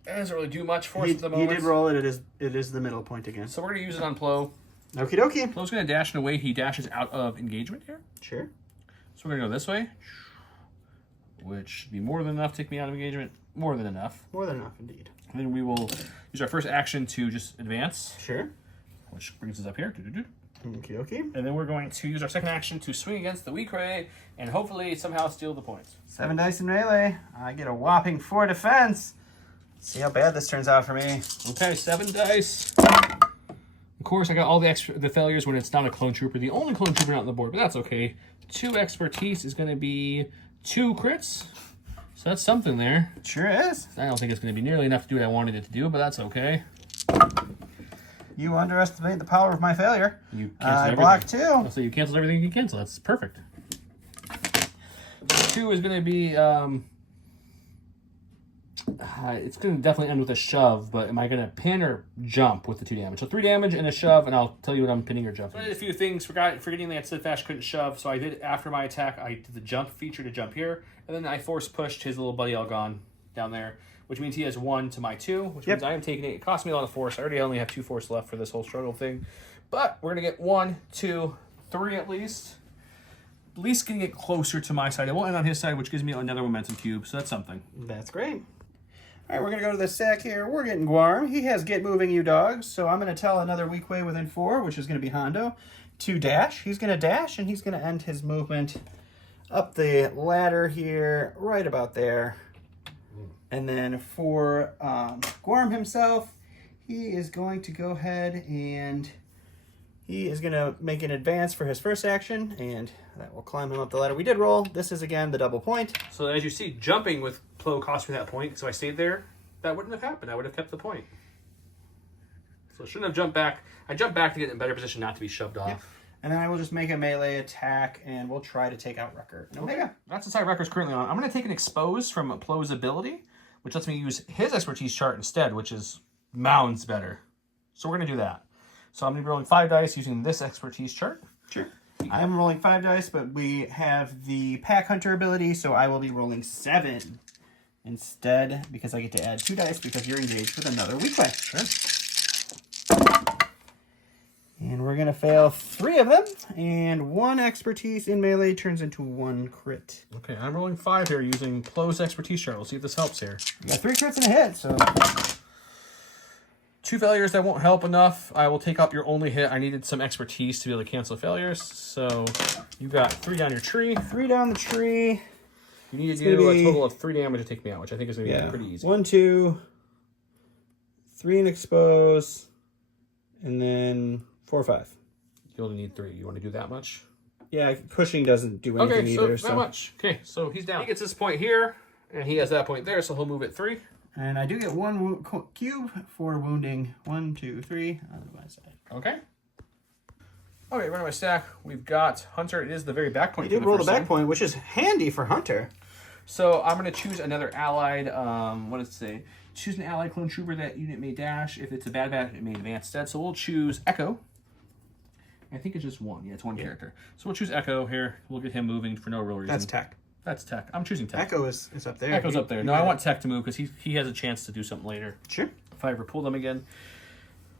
It doesn't really do much for us at the moment. He did roll it. It is the middle point again. So we're going to use it on Plo. Okie dokie. Plo's going to dash in a way he dashes out of engagement here. Sure. So we're going to go this way, which should be more than enough to take me out of engagement. More than enough. More than enough, indeed. And then we will use our first action to just advance. Sure. Which brings us up here. Okie dokie. And then we're going to use our second action to swing against the weak ray and hopefully somehow steal the points. 7 dice in melee. I get a whopping 4 defense. See how bad this turns out for me. Okay, 7 dice. Of course, I got all the failures when it's not a clone trooper. The only clone trooper not on the board, but that's okay. 2 expertise is going to be 2 crits. So that's something there. It sure is. I don't think it's going to be nearly enough to do what I wanted it to do, but that's okay. You underestimate the power of my failure. You I blocked 2. So you canceled everything you can cancel. That's perfect. 2 is going to be... it's going to definitely end with a shove, but am I going to pin or jump with the 2 damage? So 3 damage and a shove, and I'll tell you what I'm pinning or jumping. So I did a few things, forgetting that Steadfast couldn't shove, so I did, after my attack, I did the jump feature to jump here, and then I force pushed his little buddy Algon down there, which means he has 1 to my 2, which means I am taking it. It cost me a lot of force. I already only have 2 force left for this whole struggle thing, but we're going to get 1, 2, 3 at least. At least getting it closer to my side. It won't end on his side, which gives me another momentum cube, so that's something. That's great. All right, we're going to go to the sack here. We're getting Guarm. He has Get Moving, you dogs. So I'm going to tell another weak way within 4, which is going to be Hondo, to dash. He's going to dash, and he's going to end his movement up the ladder here, right about there. And then for Guarm himself, he is going to go ahead and he is going to make an advance for his first action, and that will climb him up the ladder. We did roll. This is, again, the double point. So as you see, jumping with Plo cost me that point, so I stayed there. That wouldn't have happened. I would have kept the point. So I shouldn't have jumped back. I jumped back to get in a better position not to be shoved off. Yep. And then I will just make a melee attack, and we'll try to take out Wrecker. Okay. That's the side Wrecker's currently on. I'm going to take an Expose from Plo's ability, which lets me use his expertise chart instead, which is mounds better. So we're going to do that. So I'm going to be rolling 5 dice using this expertise chart. Sure. I am rolling 5 dice, but we have the Pack Hunter ability, so I will be rolling 7 instead, because I get to add 2 dice because you're engaged with another weak way. Sure. And we're going to fail 3 of them, and 1 expertise in melee turns into 1 crit. Okay, I'm rolling 5 here using Plo's expertise chart. We'll see if this helps here. You got 3 crits and a hit, so... 2 failures, that won't help enough. I will take up your only hit. I needed some expertise to be able to cancel failures. So you got 3 down your tree. 3 down the tree. You need to do a total of 3 damage to take me out, which I think is going to be pretty easy. 1, 2, 3 in expose, and then 4, 5. You only need 3. You want to do that much? Yeah, pushing doesn't do anything either. So that much. Okay, so he's down. He gets this point here, and he has that point there, so he'll move it 3. And I do get 1 cube for wounding 1, 2, 3 on my side. Okay. Okay, run my stack. We've got Hunter. It is the very back point. You did roll the back point, which is handy for Hunter. So I'm going to choose another allied. What does it say? Choose an allied clone trooper that unit may dash. If it's a bad it may advance instead. So we'll choose Echo. I think it's just 1. Yeah, it's 1 character. So we'll choose Echo here. We'll get him moving for no real reason. That's tech. That's tech. I'm choosing tech. Echo is up there. Echo's up there. No, I want tech to move because he has a chance to do something later. Sure. If I ever pull them again.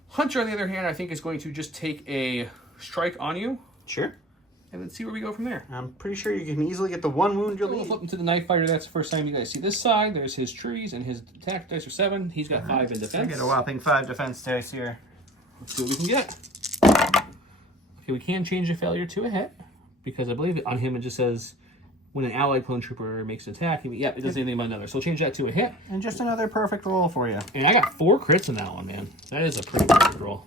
Hunter, on the other hand, I think is going to just take a strike on you. Sure. And then see where we go from there. I'm pretty sure you can easily get the 1 wound you'll We'll need. flip into the Knife Fighter. That's the first time you guys see this side. There's his trees, and his attack dice are 7. He's got 5 in defense. I get a whopping 5 defense dice here. Let's see what we can get. Okay, we can change a failure to a hit, because I believe on him it just says when an allied clone trooper makes an attack, it doesn't say anything about another. So we'll change that to a hit. And just another perfect roll for you. And I got 4 crits in that one, man. That is a pretty perfect roll.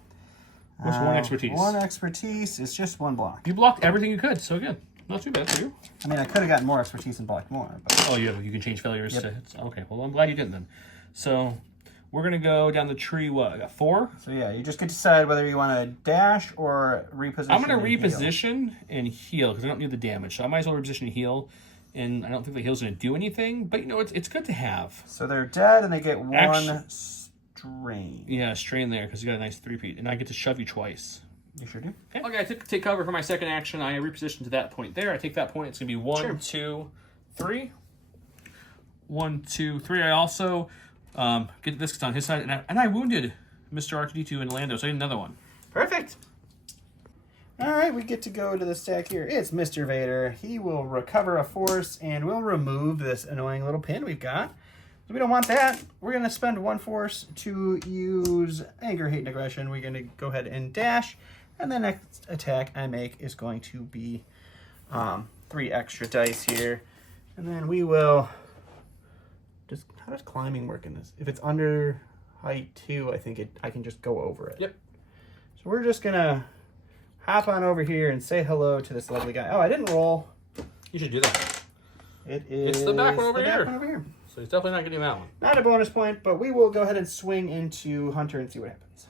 What's 1 expertise? 1 expertise is just 1 block. You blocked everything you could, so good. Not too bad for you. I mean, I could have gotten more expertise and blocked more. But... Oh, you can change failures to hits. Okay, well, I'm glad you didn't then. So We're going to go down the tree, what? I got 4? So yeah, you just get to decide whether you want to dash or reposition. I'm going to and reposition and heal because I don't need the damage. So I might as well reposition and heal. And I don't think the heal's going to do anything. But, you know, it's good to have. So they're dead and they get one strain. Yeah, strain there because you got a nice 3-peat. And I get to shove you twice. You sure do. Okay, I take cover for my second action. I reposition to that point there. I take that point. It's going to be 1, 2, 3. 1, 2, 3. I also get this on his side. And I wounded Mr. R2-D2 and Lando, so I need another one. Perfect. All right, we get to go to the stack here. It's Mr. Vader. He will recover a force and we'll remove this annoying little pin we've got. So we don't want that. We're going to spend 1 force to use anger, hate, and aggression. We're going to go ahead and dash. And the next attack I make is going to be 3 extra dice here. And then we will just, how does climbing work in this? If it's under height 2, I think I can just go over it. Yep. So we're just going to hop on over here and say hello to this lovely guy. Oh, I didn't roll. You should do that. It's the back one over here. Back one over here. So he's definitely not getting that one. Not a bonus point, but we will go ahead and swing into Hunter and see what happens.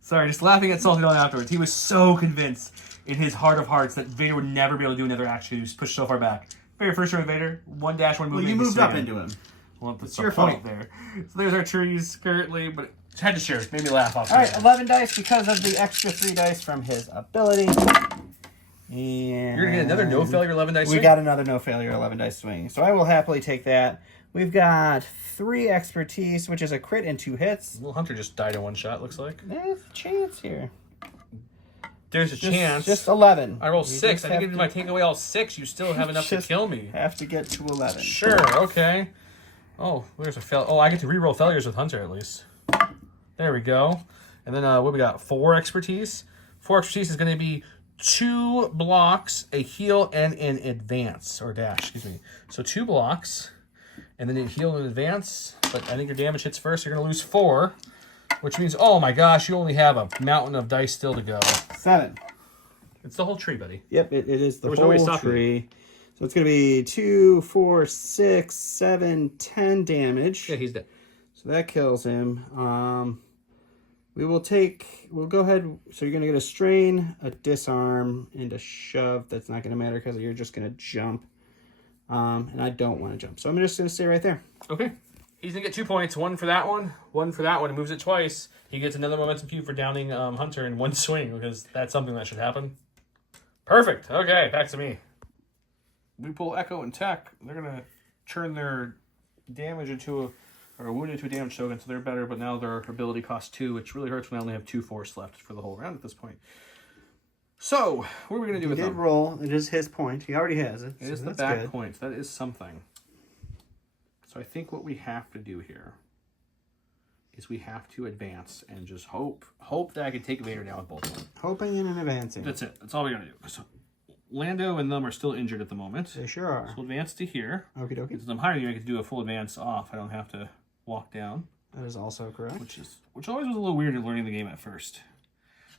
Sorry, just laughing at Salty Dog afterwards. He was so convinced in his heart of hearts that Vader would never be able to do another action. He was pushed so far back. Very first turn with Vader, 1 dash, 1 move. Well, you moved up into him. Well, that's your point fault there. So there's our trees currently, but had to share. It made me laugh off. All right, 11 dice because of the extra 3 dice from his ability. And you're gonna get another no failure 11 dice. We got another no failure 11 dice swing, so I will happily take that. We've got 3 expertise, which is a crit and 2 hits. Little Hunter just died in 1 shot. Looks like There's a chance here. there's a chance. Just 11. I roll 6. I think if I take away all 6, you still have enough to kill me. Have to get to 11. Sure. Okay. Oh, there's a fail. Oh, I get to reroll failures with Hunter at least. There we go. And then what we got? 4 expertise. 4 expertise is going to be 2 blocks, a heal, and an advance or dash. Excuse me. So 2 blocks, and then a heal and advance. But I think your damage hits first. You're going to lose 4, which means oh my gosh, you only have a mountain of dice still to go. 7. It's the whole tree, buddy. Yep, it is the no way whole stopping tree. So it's going to be 2, 4, 6, 7, 10 damage. Yeah, he's dead. So that kills him. We'll go ahead. So you're going to get a strain, a disarm, and a shove. That's not going to matter because you're just going to jump. And I don't want to jump. So I'm just going to stay right there. Okay. He's going to get 2 points. 1 for that one. 1 for that one. He moves it twice. He gets another momentum cube for downing Hunter in 1 swing because that's something that should happen. Perfect. Okay, back to me. We pull Echo and Tech. They're going to turn their damage into or wound into a damage token, so they're better, but now their ability costs 2, which really hurts when I only have 2 force left for the whole round at this point. So, what are we going to do with them? He did roll. It is his point. He already has it. It is the back point. That is something. So I think what we have to do here is we have to advance and just hope that I can take Vader down with both of them. Hoping and advancing. That's it. That's all we got to do. So Lando and them are still injured at the moment. They sure are. So we'll advance to here. Okie dokie. Since I'm higher than you, I can do a full advance off. I don't have to walk down. That is also correct. Which always was a little weird in learning the game at first.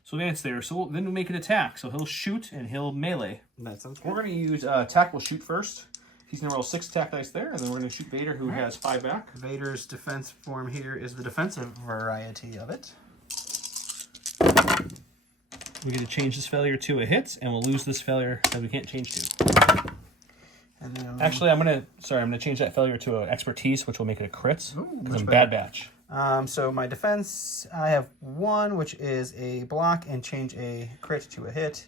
So advance there. So then we make an attack. So he'll shoot and he'll melee. That sounds good. We're going to use attack. We'll shoot first. He's going to roll 6 attack dice there, and then we're going to shoot Vader, who has 5 back. Vader's defense form here is the defensive variety of it. We get to change this failure to a hit, and we'll lose this failure that we can't change to. And then, actually, I'm gonna change that failure to an expertise, which will make it a crit because I'm bad batch. So my defense, I have 1, which is a block, and change a crit to a hit.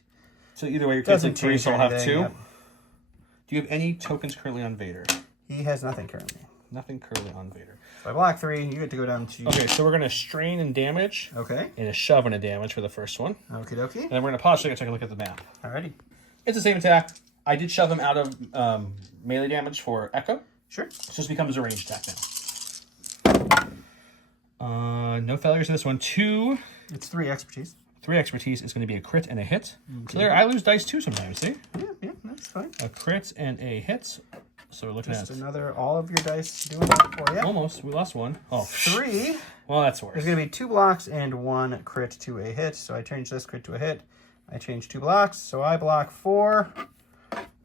So either way, your canceling 3, so I'll have 2. Yep. Do you have any tokens currently on Vader? He has nothing currently. Nothing currently on Vader. So I block 3. You get to go down to. Okay, so we're gonna strain and damage. Okay. And a shove and a damage for the first one. Okie dokie. And then we're gonna pause so I can take a look at the map. Alrighty. It's the same attack. I did shove him out of melee damage for Echo. Sure. So this becomes a ranged attack now. No failures in this one. 2. It's 3 expertise. 3 expertise is going to be a crit and a hit. Okay. So there, I lose dice too sometimes, see? Yeah, that's fine. A crit and a hit. So we're looking Just at another, all of your dice doing that for you. Almost. We lost 1. Oh. 3. Well, that's worse. There's going to be 2 blocks and 1 crit to a hit. So I change this crit to a hit. I change 2 blocks. So I block 4.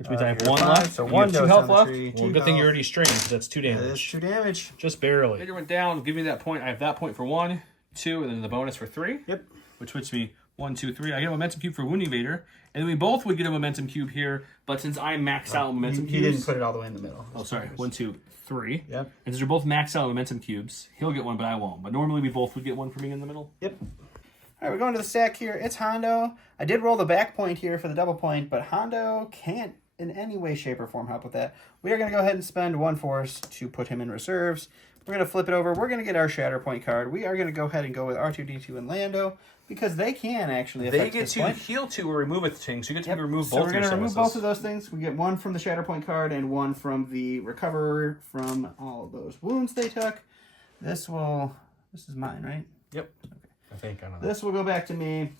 which means I have 1 left. So You 1 have 2 goes health on the left. tree, Well, 2 good thing you health. already strained, because that's 2 damage. That is 2 damage. Just barely. Vader went down. Give me that point. I have that point for 1, 2, and then the bonus for 3. Yep. Which puts me 1, 2, 3. I get a momentum cube for wounding Vader, and then we both would get a momentum cube here. But since I maxed out momentum cubes, He didn't put it all the way in the middle. oh, sorry. 1, 2, 3. Yep. And since we're both maxed out momentum cubes, he'll get 1, but I won't. But normally we both would get 1 for me in the middle. Yep. All right, we're going to the stack here. It's Hondo. I did roll the back point here for the double point, but Hondo can't in any way, shape, or form help with that. We are going to go ahead and spend 1 force to put him in reserves. We're going to flip it over. We're going to get our Shatterpoint card. We are going to go ahead and go with R2-D2 and Lando, because they can actually affect They get this to point. heal 2 or remove a thing, so you get to remove So both we're of your going to remove services. both of those things. We get 1 from the Shatterpoint card and 1 from the Recoverer from all of those wounds they took. This is mine, right? Yep. Okay. I think I know. This will go back to me.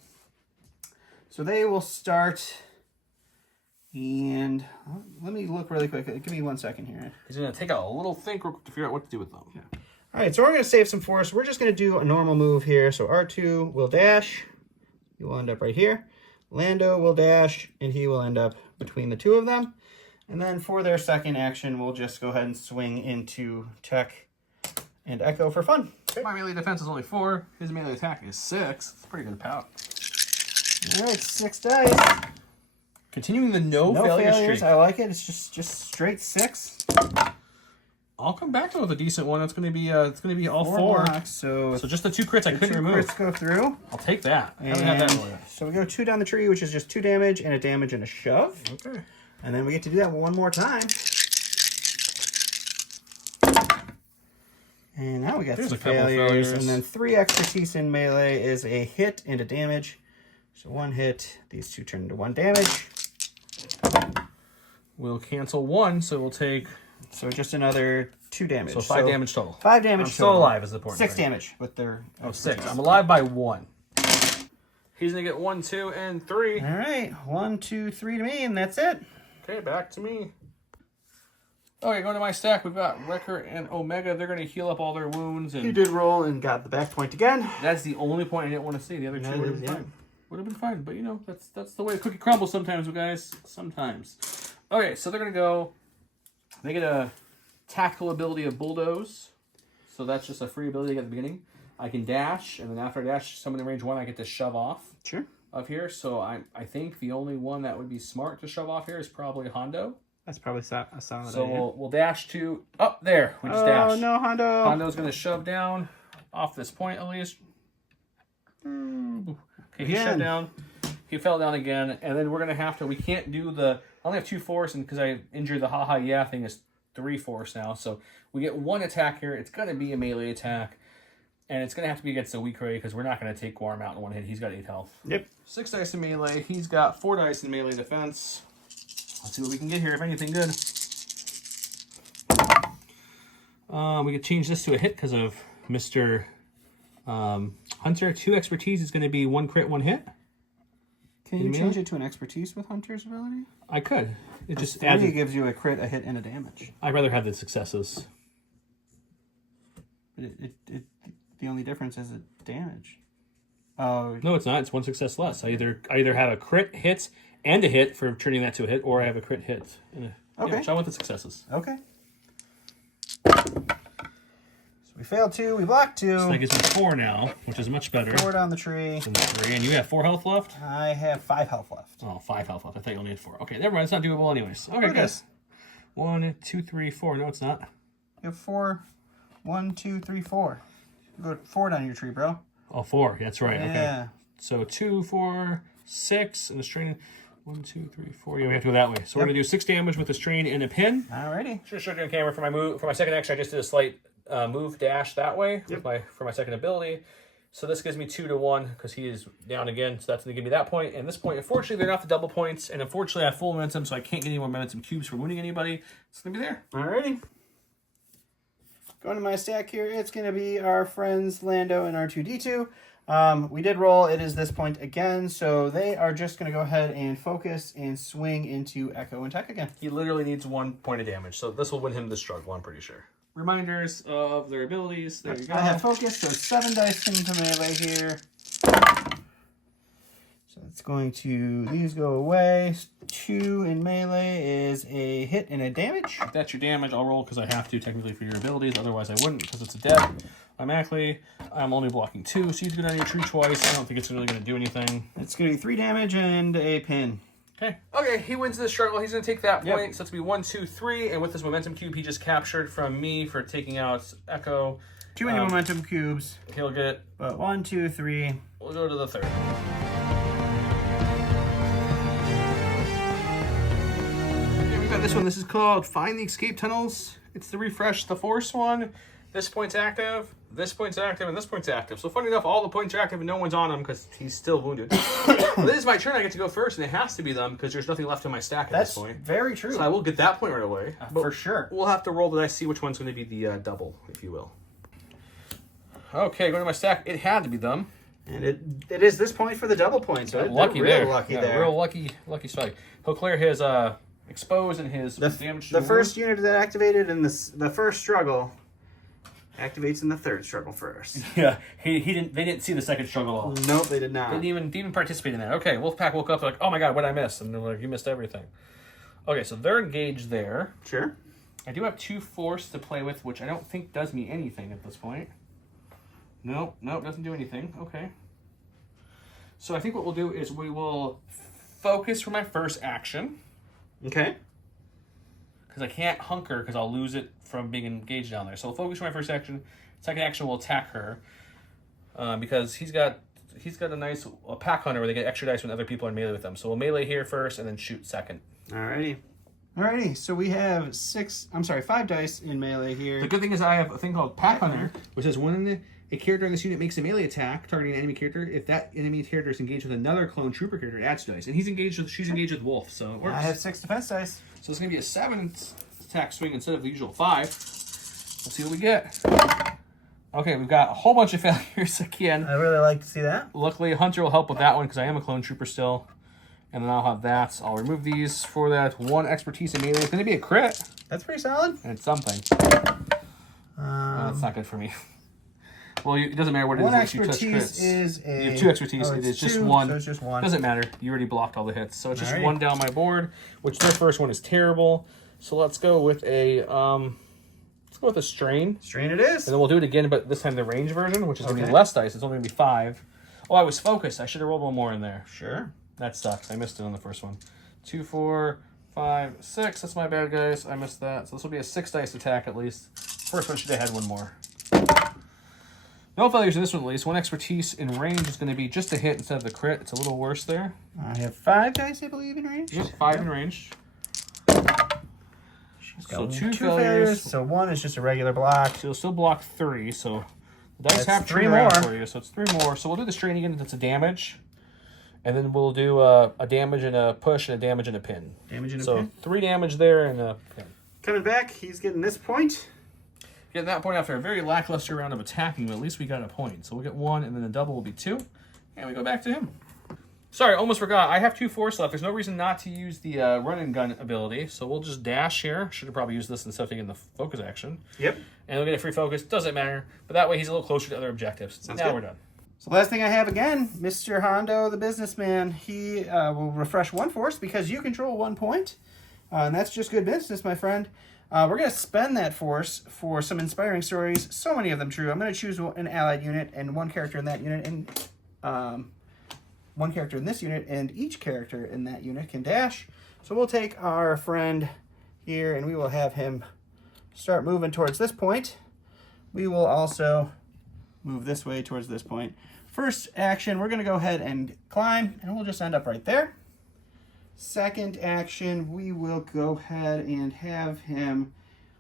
So they will start, and let me look really quick. Give me 1 second here. He's going to take a little think to figure out what to do with them. Yeah. All right, so we're going to save some force. We're just going to do a normal move here. So R2 will dash. He will end up right here. Lando will dash, and he will end up between the 2 of them. And then for their second action, we'll just go ahead and swing into Tech and Echo for fun. Okay. My melee defense is only 4. His melee attack is 6. It's pretty good power. All right, 6 dice. Continuing the no failures. streak. I like it. It's just straight 6. I'll come back to it with a decent one. It's going to be all 4. Blocks, so just the 2 crits I couldn't 2 remove. crits go through. I'll take that. I haven't had that And one yet. so we go 2 down the tree, which is just 2 damage and a damage and a shove. Okay. And then we get to do that 1 more time. And now we got There's some a couple failures. failures. And then 3 expertise in melee is a hit and a damage. So 1 hit. These 2 turn into 1 damage. We'll cancel 1, so we'll take So just another 2 damage. so 5 damage total. 5 damage I'm still total. alive is the important 6 thing. damage with their... Oh, 6. I'm alive by 1. He's going to get 1, 2, and 3. All right. 1, 2, 3 to me, and that's it. Okay, back to me. Okay, going to my stack, we've got Wrecker and Omega. They're going to heal up all their wounds. You And did roll and got the back point again. that's the only point I didn't want to see. The other 2 That would is, have been yeah. fine. Would have been fine, but you know, that's the way a cookie crumbles sometimes, you guys. Sometimes. Okay, so they're going to go... They get a tactical ability of Bulldoze. So that's just a free ability at the beginning. I can dash, and then after I dash, someone in range 1, I get to shove off Sure. of here. So I think the only one that would be smart to shove off here is probably Hondo. That's probably a solid So idea. we'll dash to up there. We just Oh, dash. no, Hondo. Hondo's going to shove down off this point at least. Okay, he Again. shoved down. He fell down again, and then we're going to have to. We can't do the. I only have 2 force, and because I injured the haha yeah thing is 3 force now. So we get 1 attack here. It's going to be a melee attack, and it's going to have to be against a weak ray because we're not going to take Guarm out in 1 hit. He's got 8 health. Yep. 6 dice in melee. He's got 4 dice in melee defense. Let's see what we can get here, if anything good. We could change this to a hit because of Mr. Hunter. 2 expertise is going to be 1 crit, 1 hit. Can you In change melee? it to an expertise with Hunter's ability? I could. It just 3 adds. gives you a crit, a hit, and a damage. I'd rather have the successes. But the only difference is the damage. Oh, No, it's not. It's 1 success less. I either have a crit hit and a hit for turning that to a hit, or I have a crit hit. And Okay. Yeah, so I want the successes. okay. So we failed 2, we blocked 2. So that gives me 4 now, which is much better 4 down the tree. than the 3. And you have 4 health left? I have 5 health left. Oh, 5 health left. I thought you only had 4. Okay, never mind. It's not doable anyways. Okay, It good. is. 1, 2, 3, 4. No, it's not. You have 4. 1, 2, 3, 4. You go 4 down your tree, bro. Oh, 4. That's right. Yeah. Okay. So 2, 4, 6, and the strain. 1, 2, 3, 4. Yeah, we have to go that way. So we're gonna do 6 damage with the strain and a pin. Alrighty. Should have showed you on camera for my move. For my second action, I just did a slight move dash that way with for my second ability. So this gives me 2 to 1 because he is down again. So that's gonna give me that point. And this point, unfortunately, they're not the double points, and unfortunately, I have full momentum, so I can't get any more momentum cubes for wounding anybody. It's gonna be there. Alrighty. Going to my stack here, it's going to be our friends Lando and R2-D2. We did roll. It is this point again, so they are just going to go ahead and focus and swing into Echo and Tech again. He literally needs 1 point of damage, so this will win him the struggle, I'm pretty sure. Reminders of their abilities. There you go. I have focus, so 7 dice into melee here. So it's going to, these go away. 2 in melee is a hit and a damage. If that's your damage, I'll roll because I have to technically for your abilities. Otherwise, I wouldn't because it's a dead. Automatically, I'm only blocking 2, so you go down your tree twice. I don't think it's really going to do anything. It's going to be 3 damage and a pin. Okay. Okay, he wins this struggle. He's going to take that point. So it's going to be 1, 2, 3. And with this momentum cube he just captured from me for taking out Echo. Too many momentum cubes. He'll get... But 1, 2, 3. We'll go to the third. Got this one. This is called Find the Escape Tunnels. It's the refresh the Force one. This point's active, this point's active, and this point's active. So funny enough, all the points are active and no one's on him because he's still wounded. Well, this is my turn. I get to go first, and it has to be them because there's nothing left in my stack at this point. That's very true. So I will get that point right away. For sure. We'll have to roll the dice, see which one's going to be the double, if you will. Okay, going to my stack. It had to be them. And it is this point for the double point. So lucky real there. Lucky there. Real lucky strike. He'll clear his... Expose and his damage to the first unit that activated in the first struggle activates in the third struggle first. Yeah, they didn't see the second struggle at all. Nope, they did not. Didn't even participate in that. Okay, Wolfpack woke up like, oh my god, what did I miss? And they're like, you missed everything. Okay, so they're engaged there. Sure. I do have 2 force to play with, which I don't think does me anything at this point. Nope, doesn't do anything. Okay. So I think what we'll do is we will focus for my first action. Okay. Because I can't hunker because I'll lose it from being engaged down there. So I'll focus for my first action. Second action will attack her because he's got a nice pack hunter where they get extra dice when other people are melee with them. So we'll melee here first and then shoot second. Alrighty. So we have 5 dice in melee here. The good thing is I have a thing called pack hunter, which says when a character in this unit makes a melee attack targeting an enemy character, if that enemy character is engaged with another clone trooper character, it adds dice. And she's engaged with Wolf, so it works. I have 6 defense dice. So it's going to be a 7 attack swing instead of the usual 5. Let's see what we get. Okay, we've got a whole bunch of failures again. I really like to see that. Luckily, Hunter will help with that one because I am a clone trooper still. And then I'll have that. I'll remove these for that 1 expertise in melee. It's going to be a crit. That's pretty solid. And it's something. That's not good for me. Well, it doesn't matter what it is. 1 once you touch expertise crits. is a... You have 2 expertise. It is just 1. So it's just 1. Doesn't matter. You already blocked all the hits. So it's just 1 down my board, which their first one is terrible. So let's go with a strain. Strain it is. And then we'll do it again, but this time the range version, which is going to be less dice. It's only going to be 5. Oh, I was focused. I should have rolled 1 more in there. Sure. That sucks. I missed it on the first one. 2, 4, 5, 6. That's my bad, guys. I missed that. So this will be a 6 dice attack at least. First one should have had 1 more. No failures in this one, at least. 1 expertise in range is going to be just a hit instead of the crit. It's a little worse there. I have 5 dice, I believe, in range. Yep, 5 in range. So 2 failures. So 1 is just a regular block. So you'll still block 3. So the dice have 3 turned more around for you. So it's 3 more. So we'll do the strain again. That's a damage. And then we'll do a damage and a push and a damage and a pin. Damage and a So pin. 3 damage there and a pin. Coming back, he's getting this point. Getting that point after a very lackluster round of attacking, but at least we got a point. So we'll get 1, and then the double will be 2. And we go back to him. Sorry, almost forgot. I have 2 force left. There's no reason not to use the run and gun ability. So we'll just dash here. Should have probably used this instead of taking the focus action. Yep. And we'll get a free focus. Doesn't matter. But that way he's a little closer to other objectives. Sounds now good. we're done. So last thing I have again, Mr. Hondo, the businessman. He will refresh 1 force because you control 1 point. And that's just good business, my friend. We're going to spend that force for some inspiring stories. So many of them true. I'm going to choose an allied unit and 1 character in that unit. And 1 character in this unit. And each character in that unit can dash. So we'll take our friend here and we will have him start moving towards this point. We will also move this way towards this point. First action, we're going to go ahead and climb. And we'll just end up right there. Second action, we will go ahead and have him,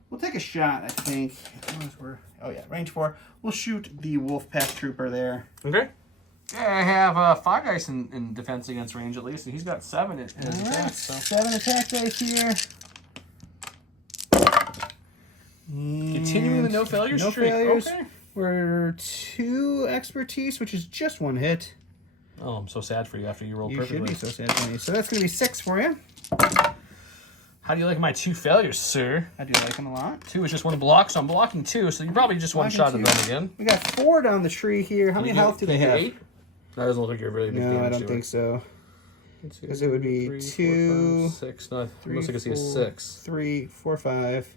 we'll take a shot, I think. Oh yeah, range 4. We'll shoot the Wolfpack Trooper there. Okay. Yeah, I have 5 dice in defense against range at least, and he's got 7 in his attack. So. 7 attack dice here. Continuing the no failures no streak. failures. Okay. We're 2 expertise, which is just 1 hit. Oh, I'm so sad for you after you rolled You perfectly. should be so sad for me. So that's going to be 6 for you. How do you like my 2 failures, sir? I do like them a lot. 2 is just 1 block, so I'm blocking 2, so you probably just one-shotted them again. We got 4 down the tree here. How many health do they have? 8? That doesn't look like you're really big No, damage. I don't think so. Because it would be 3, 2, 4, 5, 6. No, 3, looks like I see a 4, 6. 3, 4, 5,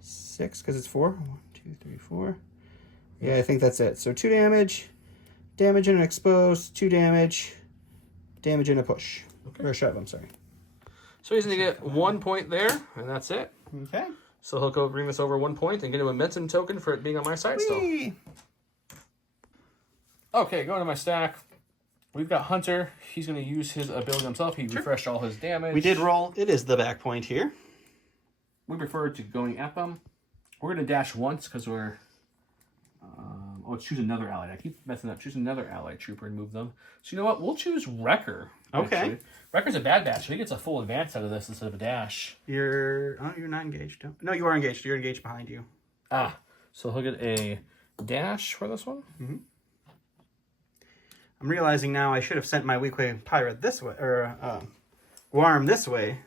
6. Because it's 4. 1, 2, 3, 4. Yeah, I think that's it. So 2 damage, damage and an exposed, 2 damage, damage and a push. Okay. Or a shove, I'm sorry. So he's going to get 1 point there, and that's it. Okay. So he'll go bring this over 1 point and get a momentum token for it being on my side still. Okay, going to my stack. We've got Hunter. He's going to use his ability himself. He refreshed all his damage. We did roll. It is the back point here. We prefer to going at them. We're going to dash once because we're... choose another allied. I keep messing up. Choose another allied trooper and move them. So you know what? We'll choose Wrecker. Okay. Actually. Wrecker's a bad dash. He gets a full advance out of this instead of a dash. You're not engaged. No, you are engaged. You're engaged behind you. Ah. So he'll get a dash for this one. Mm-hmm. I'm realizing now I should have sent my Weequay pirate this way, or Guarm this way,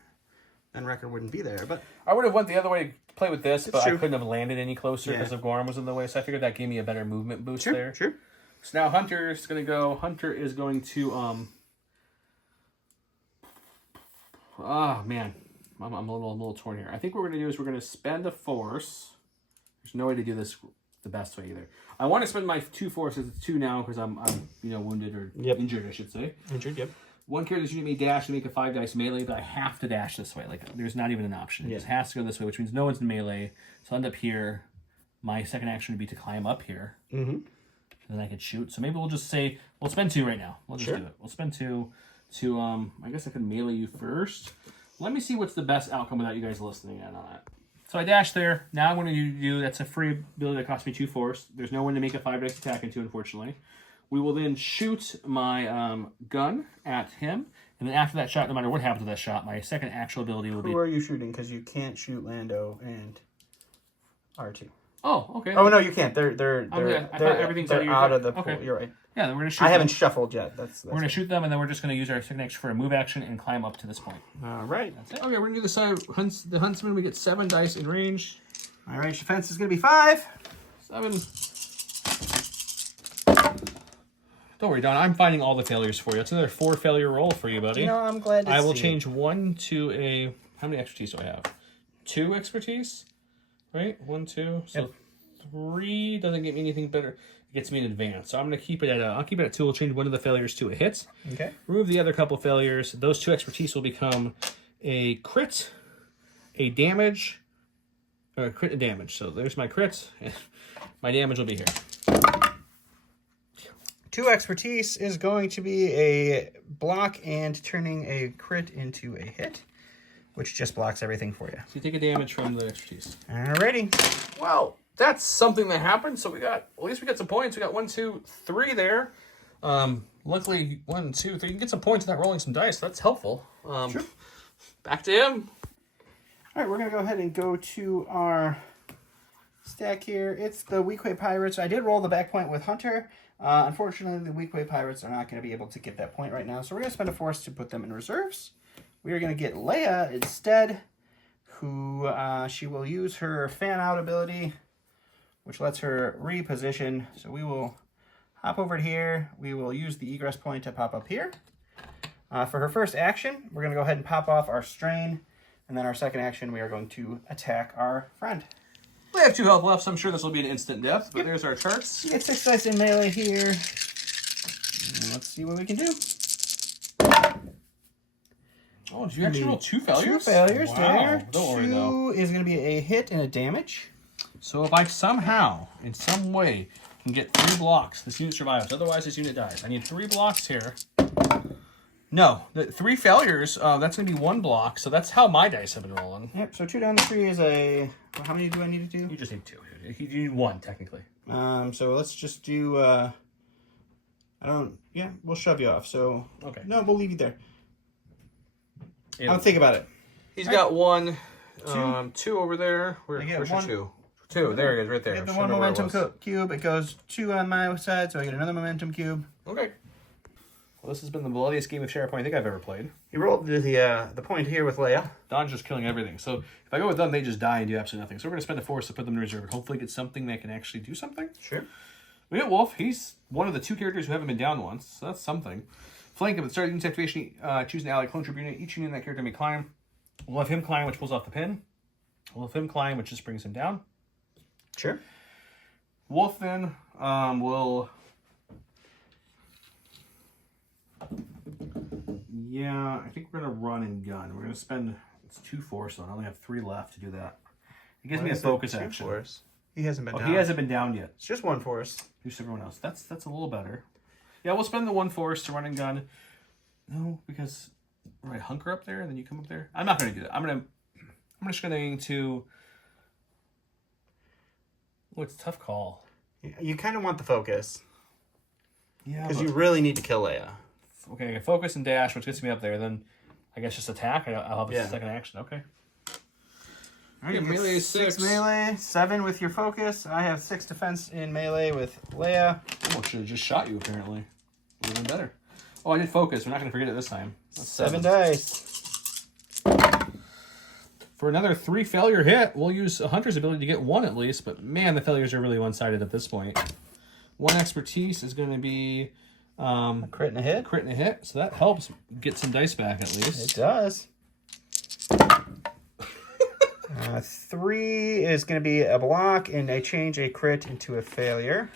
then Wrecker wouldn't be there. But I would have went the other way to play with this, but true. I couldn't have landed any closer because of Guarm was in the way. So I figured that gave me a better movement boost there. Sure. So now Hunter's going to go. Hunter is going to man, I'm a little torn here. I think what we're going to do is we're going to spend a force. There's no way to do this the best way either. I want to spend my 2 forces. It's 2 now because I'm wounded or injured, I should say. Injured, yep. One character's unit may dash to make a 5 dice melee, but I have to dash this way. Like, there's not even an option. It just has to go this way, which means no one's in melee. So I'll end up here. My second action would be to climb up here. Mm-hmm. And then I could shoot. So maybe we'll just say, we'll spend 2 right now. We'll just do it. We'll spend 2 to, I guess I could melee you first. Let me see what's the best outcome without you guys listening in on that. So I dash there. Now I'm going to do, that's a free ability that costs me 2 force. There's no one to make a 5 dice attack into, unfortunately. We will then shoot my gun at him. And then after that shot, no matter what happens with that shot, my second actual ability will be... Who are you shooting? Because you can't shoot Lando and R2. Oh, okay. Oh, no, you can't. They're everything's out of the pool. Okay. You're right. Yeah, then we're going to shoot I haven't shuffled yet. We're going to shoot them, and then we're just going to use our second action for a move action and climb up to this point. All right. That's it. Okay, we're going to do the Huntsman. We get 7 dice in range. My range defense is going to be 5. 7. Don't worry, Don. I'm finding all the failures for you. It's another 4 failure roll for you, buddy. You know, I'm glad to I will see change 1 to a... How many expertise do I have? 2 expertise? Right? 1, 2. So 3 doesn't get me anything better. It gets me an advance. So I'm going to keep it at I'll keep it at 2. We'll change 1 of the failures to a hit. Okay. Remove the other couple failures. Those 2 expertise will become a crit, a damage, or a crit and damage. So there's my crit. My damage will be here. 2 expertise is going to be a block and turning a crit into a hit, which just blocks everything for you. So you take a damage from the expertise. Alrighty. Well, that's something that happened. So at least we got some points. We got 1, 2, 3 there. Luckily, 1, 2, 3. You can get some points without rolling some dice. That's helpful. Sure. Back to him. All right, we're going to go ahead and go to our stack here. It's the Weequay Pirates. I did roll the back point with Hunter. Unfortunately, the Weequay Pirates are not going to be able to get that point right now, so we're going to spend a force to put them in reserves. We are going to get Leia instead, who she will use her fan out ability, which lets her reposition. So we will hop over to here. We will use the egress point to pop up here. For her first action, we're going to go ahead and pop off our strain, and then our second action, we are going to attack our friend. We have 2 health left, so I'm sure this will be an instant death, but there's our charts. We get 6 dice in melee here. And let's see what we can do. Oh, did you actually roll 2 failures? 2 failures there. Don't worry, though. 2 is going to be a hit and a damage. So if I somehow, in some way, can get 3 blocks, this unit survives. Otherwise, this unit dies. I need 3 blocks here. No, the 3 failures, that's going to be 1 block, so that's how my dice have been rolling. Yep, so 2 down to 3 is a... How many do I need to do? You just need 2. You need 1, technically. So let's just do... Yeah, we'll shove you off, so... Okay. No, we'll leave you there. Yeah. I'll think about it. He's got 1, 2. 2 over there. Where's your 2? 2, there it is, right there. Get the 1 momentum cube. It goes 2 on my side, so I get another momentum cube. Okay. Well, this has been the bloodiest game of Shatterpoint I think I've ever played. You rolled the point here with Leia. Don's just killing everything. So if I go with them, they just die and do absolutely nothing. So we're going to spend a force to put them in reserve and hopefully get something that can actually do something. Sure. We get Wolf. He's one of the 2 characters who haven't been down once, so that's something. Flank him at the start of the unit's activation. Choose an ally clone troop unit. Each unit in that character may climb. We'll have him climb, which pulls off the pin. We'll have him climb, which just brings him down. Sure. Wolf then will... Yeah, I think we're going to run and gun. We're going to spend... It's 2 force, so I only have 3 left to do that. It gives me a focus action. Force? He hasn't been down. He hasn't been down yet. It's just 1 force. Who's everyone else? That's a little better. Yeah, we'll spend the 1 force to run and gun. No, because right, hunker up there and then you come up there. I'm not going to do that. I'm just going to. Oh, it's a tough call. You kind of want the focus. Yeah, because you really need to kill Leia. Okay, I can focus and dash, which gets me up there. Then I guess just attack. I'll have a second action. Okay. All right, melee 6 melee, 7 with your focus. I have 6 defense in melee with Leia. Oh, should have just shot you, apparently. Would have been better. Oh, I did focus. We're not going to forget it this time. That's 7 dice. For another 3 failure hit, we'll use a hunter's ability to get 1 at least, but man, the failures are really one-sided at this point. 1 expertise is going to be... a crit and a hit. Crit and a hit, so that helps get some dice back at least. It does. 3 is going to be a block, and I change a crit into a failure.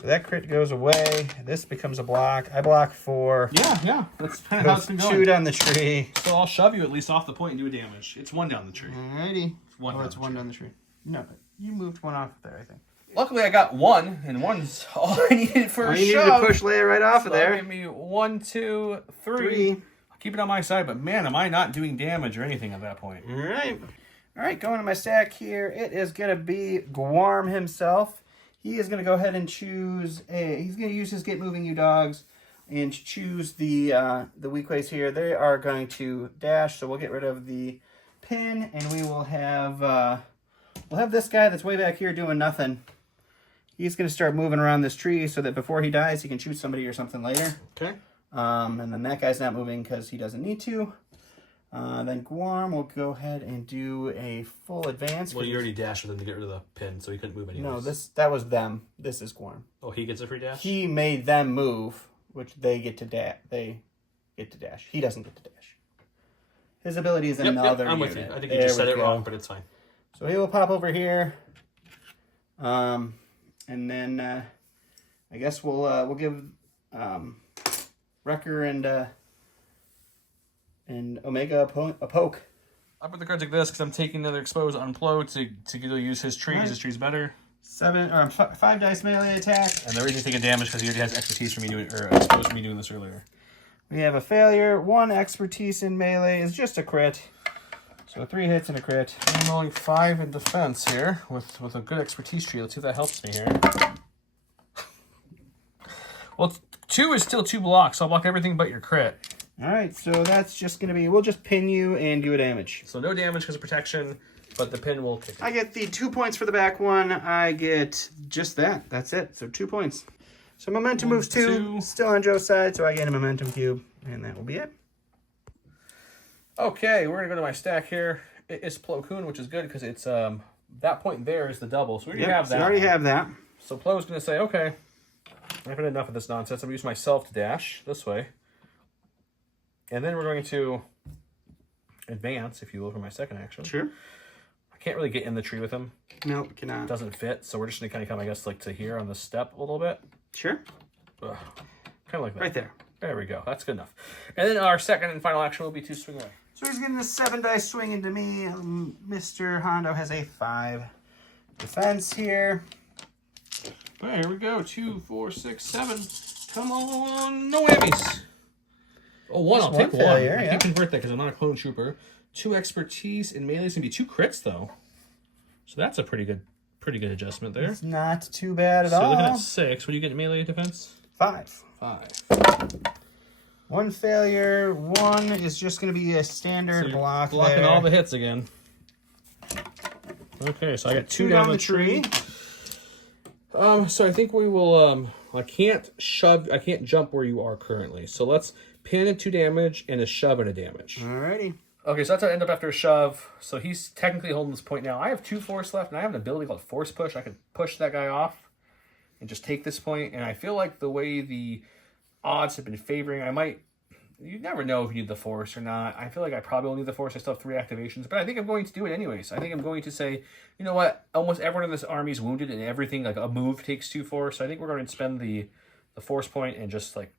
So that crit goes away. This becomes a block. I block 4. Yeah. That's kind of how it's been going. 2 down the tree. So I'll shove you at least off the point and do a damage. It's 1 down the tree. Alrighty. It's 1 it's 1 down the tree. No, you moved 1 off there, I think. Luckily, I got 1, and 1's all I needed for a shove. You needed to push Leia right off of there. Give me 1, 2, 3. I'll keep it on my side, but man, am I not doing damage or anything at that point. All right, going to my stack here, it is going to be Guarm himself. He is going to go ahead and choose he's going to use his Get Moving You Dogs and choose the weak ways here. They are going to dash, so we'll get rid of the pin, and we will have we'll have this guy that's way back here doing nothing. He's going to start moving around this tree so that before he dies, he can shoot somebody or something later. Okay. And then that guy's not moving because he doesn't need to. Then Guarm will go ahead and do a full advance. Well, you already dashed with him to get rid of the pin, so he couldn't move anyways. No, that was them. This is Guarm. Oh, he gets a free dash? He made them move, which they get to dash. He doesn't get to dash. His ability is another I'm unit. with you. I think you just said it wrong, but it's fine. So he will pop over here. And then I guess we'll give Wrecker and Omega a poke. I put the cards like this because I'm taking another expose on Plo to use his tree because his tree's better. 5 dice melee attack. And the reason he's taking damage because he already has expertise from me doing expose from me doing this earlier. We have a failure. 1 expertise in melee is just a crit. So 3 hits and a crit. I'm rolling 5 in defense here with a good expertise tree. Let's see if that helps me here. Well, 2 is still 2 blocks. So I'll block everything but your crit. All right, so that's just going to be, we'll just pin you and do a damage. So no damage because of protection, but the pin will kick it. I get the 2 points for the back one. I get just that. That's it. So 2 points. So momentum moves 2. Still on Joe's side, so I get a momentum cube. And that will be it. Okay, we're going to go to my stack here. It's Plo Koon, which is good because it's that point there is the double. So we already have that. So I already have that. So Plo's going to say, okay, I've had enough of this nonsense. I'm going to use myself to dash this way. And then we're going to advance, if you will, for my second action. Sure. I can't really get in the tree with him. No, cannot. It doesn't fit, so we're just going to kind of come, I guess, like to here on the step a little bit. Sure. Ugh. Kind of like that. Right there. There we go. That's good enough. And then our second and final action will be to swing away. So he's getting a 7 dice swing into me. Mr. Hondo has a 5 defense here. All right, here we go. 2, 4, 6, 7. Come on. No whammies. Oh, 1. I'll take 1. Failure, I can't convert that because I'm not a clone trooper. 2 expertise in melee is going to be 2 crits, though. So that's a pretty good adjustment there. It's not too bad at So all. looking at 6. What do you get in melee defense? 5. 1 failure. 1 is just going to be a standard block blocking there. all the hits again. Okay, so I got 2 down the tree. So I think we will. I can't jump where you are currently. So let's pin at 2 damage and a shove and a damage. Alrighty. Okay, so that's how I end up after a shove. So he's technically holding this point now. I have 2 force left, and I have an ability called Force Push. I can push that guy off and just take this point. And I feel like the way the odds have been favoring, you never know if you need the Force or not. I feel like I probably will need the Force. I still have 3 activations, but I think I'm going to do it anyways. I think I'm going to say, you know what? Almost everyone in this army is wounded, and everything, like a move takes 2 Force. So I think we're going to spend the Force point and just like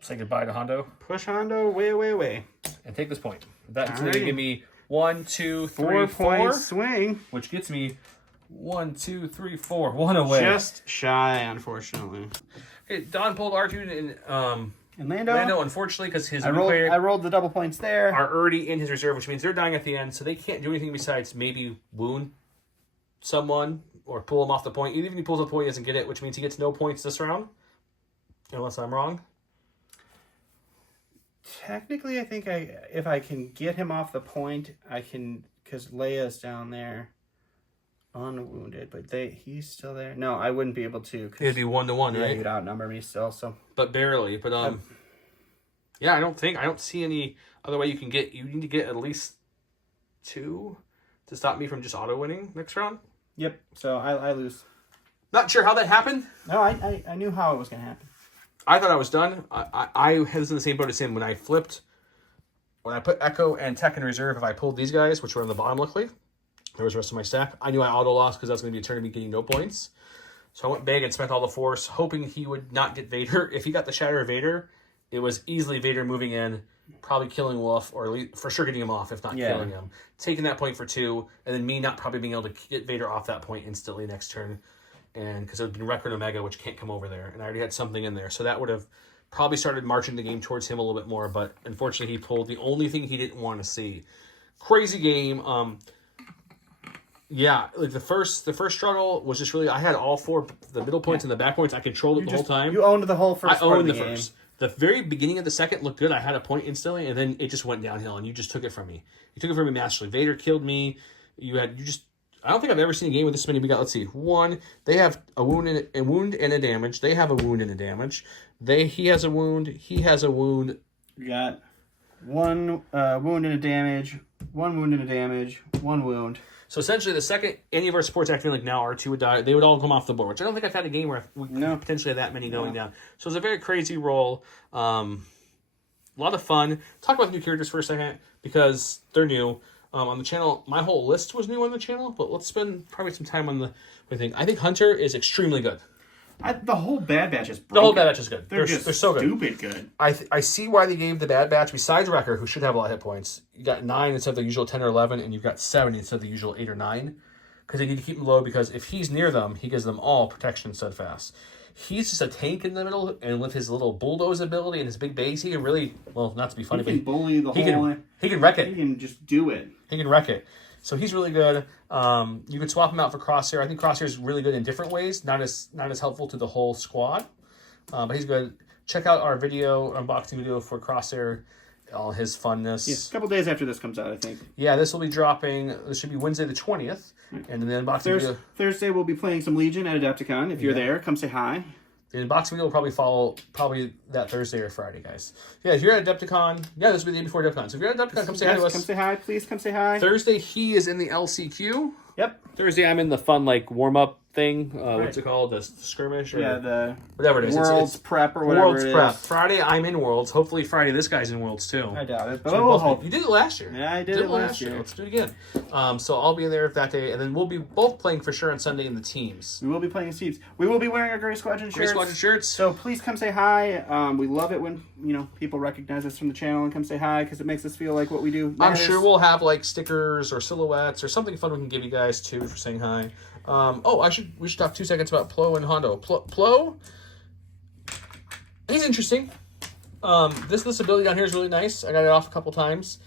say goodbye to Hondo. Push Hondo way. And take this point. That's going to give me 1, 2, 3, 4 4-point swing, which gets me 1, 2, 3, 4. 1 away. Just shy, unfortunately. Okay, Don pulled R2 And Lando, unfortunately, because his I rolled the double points there. are already in his reserve, which means they're dying at the end, so they can't do anything besides maybe wound someone or pull him off the point. Even if he pulls off the point, he doesn't get it, which means he gets no points this round, unless I'm wrong. Technically, I think if I can get him off the point, I can, because Leia's down there unwounded, but he's still there. No, I wouldn't be able to. It'd be 1-to-1, Yeah, right? you'd outnumber me still, so. But barely. But yeah, I don't see any other way you can get. You need to get at least 2 to stop me from just auto winning next round. Yep. So I lose. Not sure how that happened. No, I knew how it was gonna happen. I thought I was done. I was in the same boat as him when I flipped. When I put Echo and Tech in reserve, if I pulled these guys, which were on the bottom, luckily, there was the rest of my stack. I knew I auto lost because that was going to be a turn of me getting no points. So I went big and spent all the Force, hoping he would not get Vader. If he got the Shatter of Vader, it was easily Vader moving in, probably killing Wolf, or at least for sure getting him off, if not killing him. Taking that point for 2, and then me not probably being able to get Vader off that point instantly next turn. And because it would have been Wrecker and Omega, which can't come over there. And I already had something in there. So that would have probably started marching the game towards him a little bit more. But unfortunately, he pulled the only thing he didn't want to see. Crazy game. Yeah, like the first struggle was just really, I had all 4, the middle points and the back points. I controlled it the whole time. You owned the whole first part of the game. First. The very beginning of the second looked good. I had a point instantly, and then it just went downhill, and you just took it from me. You took it from me masterfully. Vader killed me. I don't think I've ever seen a game with this many. We got, let's see, 1. They have a wound and a damage. They have a wound and a damage. He has a wound. He has a wound. You got 1 wound and a damage, 1 wound and a damage, 1 wound. So essentially, the second any of our supports activating like now R2 would die, they would all come off the board, which I don't think I've had a game where we potentially have that many going down. So it's a very crazy roll. A lot of fun. Talk about the new characters for a second, because they're new. On the channel, my whole list was new on the channel, but let's spend probably some time on the thing. I think Hunter is extremely good. The whole Bad Batch is broken. The whole Bad Batch is good. They're so good. Stupid good. I see why they gave the Bad Batch, besides Wrecker, who should have a lot of hit points. You got 9 instead of the usual 10 or 11, and you've got 7 instead of the usual 8 or 9. Because they need to keep him low, because if he's near them, he gives them all protection and steadfast. He's just a tank in the middle, and with his little bulldoze ability and his big base, he can really, well, not to be funny, he can bully the whole... He can wreck it. He can just do it. He can wreck it. So he's really good. You could swap him out for Crosshair. I think Crosshair is really good in different ways, not as helpful to the whole squad, but he's good. Check out our unboxing video for Crosshair, all his funness. Yeah, a couple days after this comes out, I think. Yeah, this will be dropping. This should be Wednesday the 20th, and then the unboxing video. Thursday we'll be playing some Legion at Adepticon. If you're there, come say hi. The unboxing video will probably follow that Thursday or Friday, guys. Yeah, if you're at Adepticon, this will be the day before Adepticon. So if you're at Adepticon, come say hi to us. Come say hi. Please come say hi. Thursday, he is in the LCQ. Yep. Thursday, I'm in the fun, warm-up thing. What's it called? The skirmish? Or the whatever it is. Worlds prep or whatever Worlds prep. Friday, I'm in Worlds. Hopefully Friday, this guy's in Worlds, too. I doubt it, but So we'll hope. You did it last year. Yeah, I did it last year. Let's do it again. So I'll be there that day, and then we'll be both playing for sure on Sunday in the teams. We will be playing Seeds. We will be wearing our Grey Squadron shirts. Grey Squadron shirts. So please come say hi. We love it when people recognize us from the channel and come say hi, because it makes us feel like what we do matters. I'm sure we'll have stickers or silhouettes or something fun we can give you guys too for saying hi. We should talk 2 seconds about Plo and Hondo. Plo, he's interesting. This ability down here is really nice. I got it off a couple times.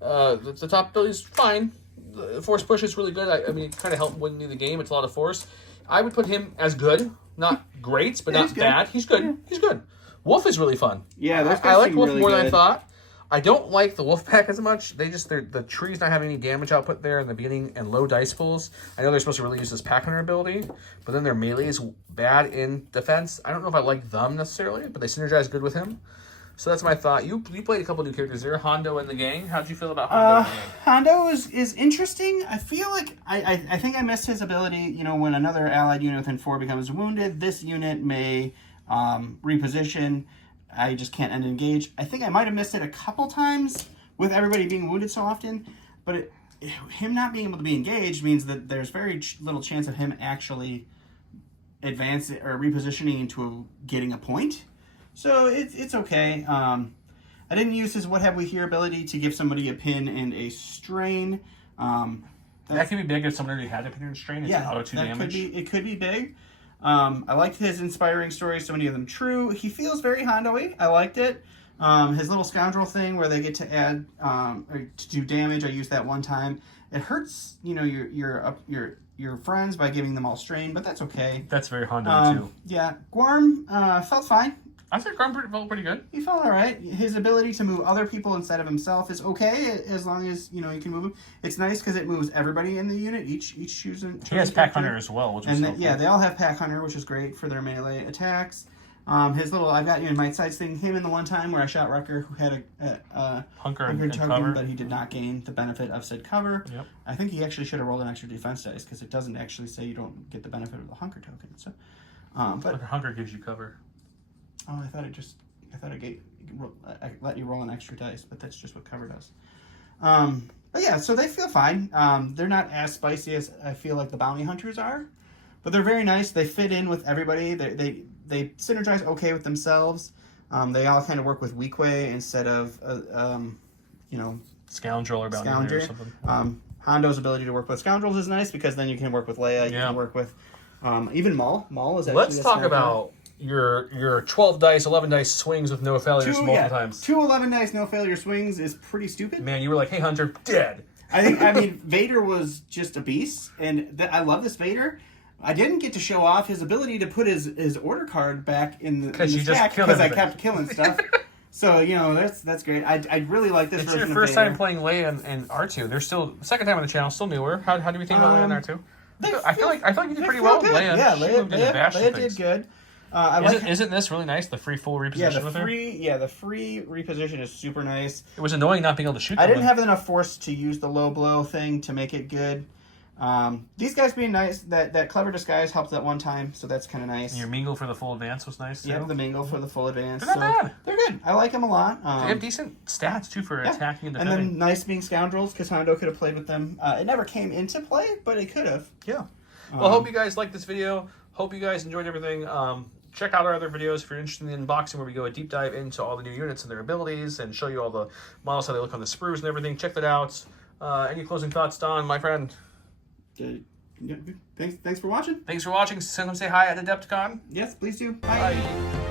The top ability is fine. The force push is really good. I mean, it kind of helped win the game. It's a lot of force. I would put him as good, not great, but not bad. He's good. Yeah. He's good. Wolf is really fun. Yeah, I like Wolf really more than I thought. I don't like the wolf pack as much. The trees not having any damage output there in the beginning and low dice pools. I know they're supposed to really use this pack hunter ability, but then their melee is bad in defense. I don't know if I like them necessarily, but they synergize good with him. So that's my thought. You played a couple new characters there, Hondo and the gang. How'd you feel about Hondo and the gang? Hondo is interesting. I feel like I think I missed his ability. You know, when another allied unit within 4 becomes wounded, this unit may reposition. I just can't end engage. I think I might have missed it a couple times with everybody being wounded so often, but him not being able to be engaged means that there's very little chance of him actually advancing or repositioning into getting a point. So it's okay. I didn't use his What Have We Here ability to give somebody a pin and a strain. That could be big if somebody already had a pin and strain. It's an auto 2 damage. It could be big. I liked his inspiring stories, so many of them true. He feels very Hondo-y. I liked it. His little scoundrel thing where they get to add or to do damage. I used that one time. It hurts, you know, your friends by giving them all strain, but that's okay. That's very Hondo too. Yeah, Guarm felt fine. I think Guarm felt pretty good. He felt all right. His ability to move other people instead of himself is okay as long as you can move him. It's nice because it moves everybody in the unit. Each choosing. He has Pack Hunter as well, which is cool. Yeah, they all have Pack Hunter, which is great for their melee attacks. His little "I've got you in my sights" thing. Him in the one time where I shot Wrecker, who had a hunker token, and cover, but he did not gain the benefit of said cover. Yep. I think he actually should have rolled an extra defense dice because it doesn't actually say you don't get the benefit of the hunker token. So, but hunker gives you cover. Oh, I thought I let you roll an extra dice, but that's just what cover does. But yeah, so they feel fine. They're not as spicy as I feel like the bounty hunters are, but they're very nice. They fit in with everybody. They synergize okay with themselves. They all kind of work with Weequay instead of Scoundrel or bounty hunter or something. Hondo's ability to work with scoundrels is nice because then you can work with Leia. You can work with even Maul. Maul is actually. Let's talk about your 12 dice, 11 dice swings with no failures multiple times. 2 11 dice, no failure swings is pretty stupid. Man, you were like, hey, Hunter, dead. I mean, Vader was just a beast, and I love this Vader. I didn't get to show off his ability to put his order card back in the stack because I kept killing stuff. So, that's great. I really like this version of Vader. It's your first time playing Leia and R2. They're still, second time on the channel, still newer. How do we think about Leia and R2? I feel like you did pretty well. Leia did good. Isn't this really nice? The free full reposition with her? The free reposition is super nice. It was annoying not being able to shoot. I didn't have enough force to use the low blow thing to make it good. These guys being nice, that clever disguise helped that one time, so that's kind of nice. And your mingle for the full advance was nice too. Yeah, the mingle for the full advance. They're not bad. They're good. I like them a lot. They have decent stats too for attacking and defending. And then nice being scoundrels because Hondo could have played with them. It never came into play, but it could have. Yeah. Well, hope you guys liked this video. Hope you guys enjoyed everything. Check out our other videos if you're interested in the unboxing, where we go a deep dive into all the new units and their abilities and show you all the models, how they look on the sprues and everything. Check that out. Any closing thoughts, Don, my friend? Thanks for watching. Thanks for watching. Say hi at Adepticon. Yes, please do. Bye. Bye.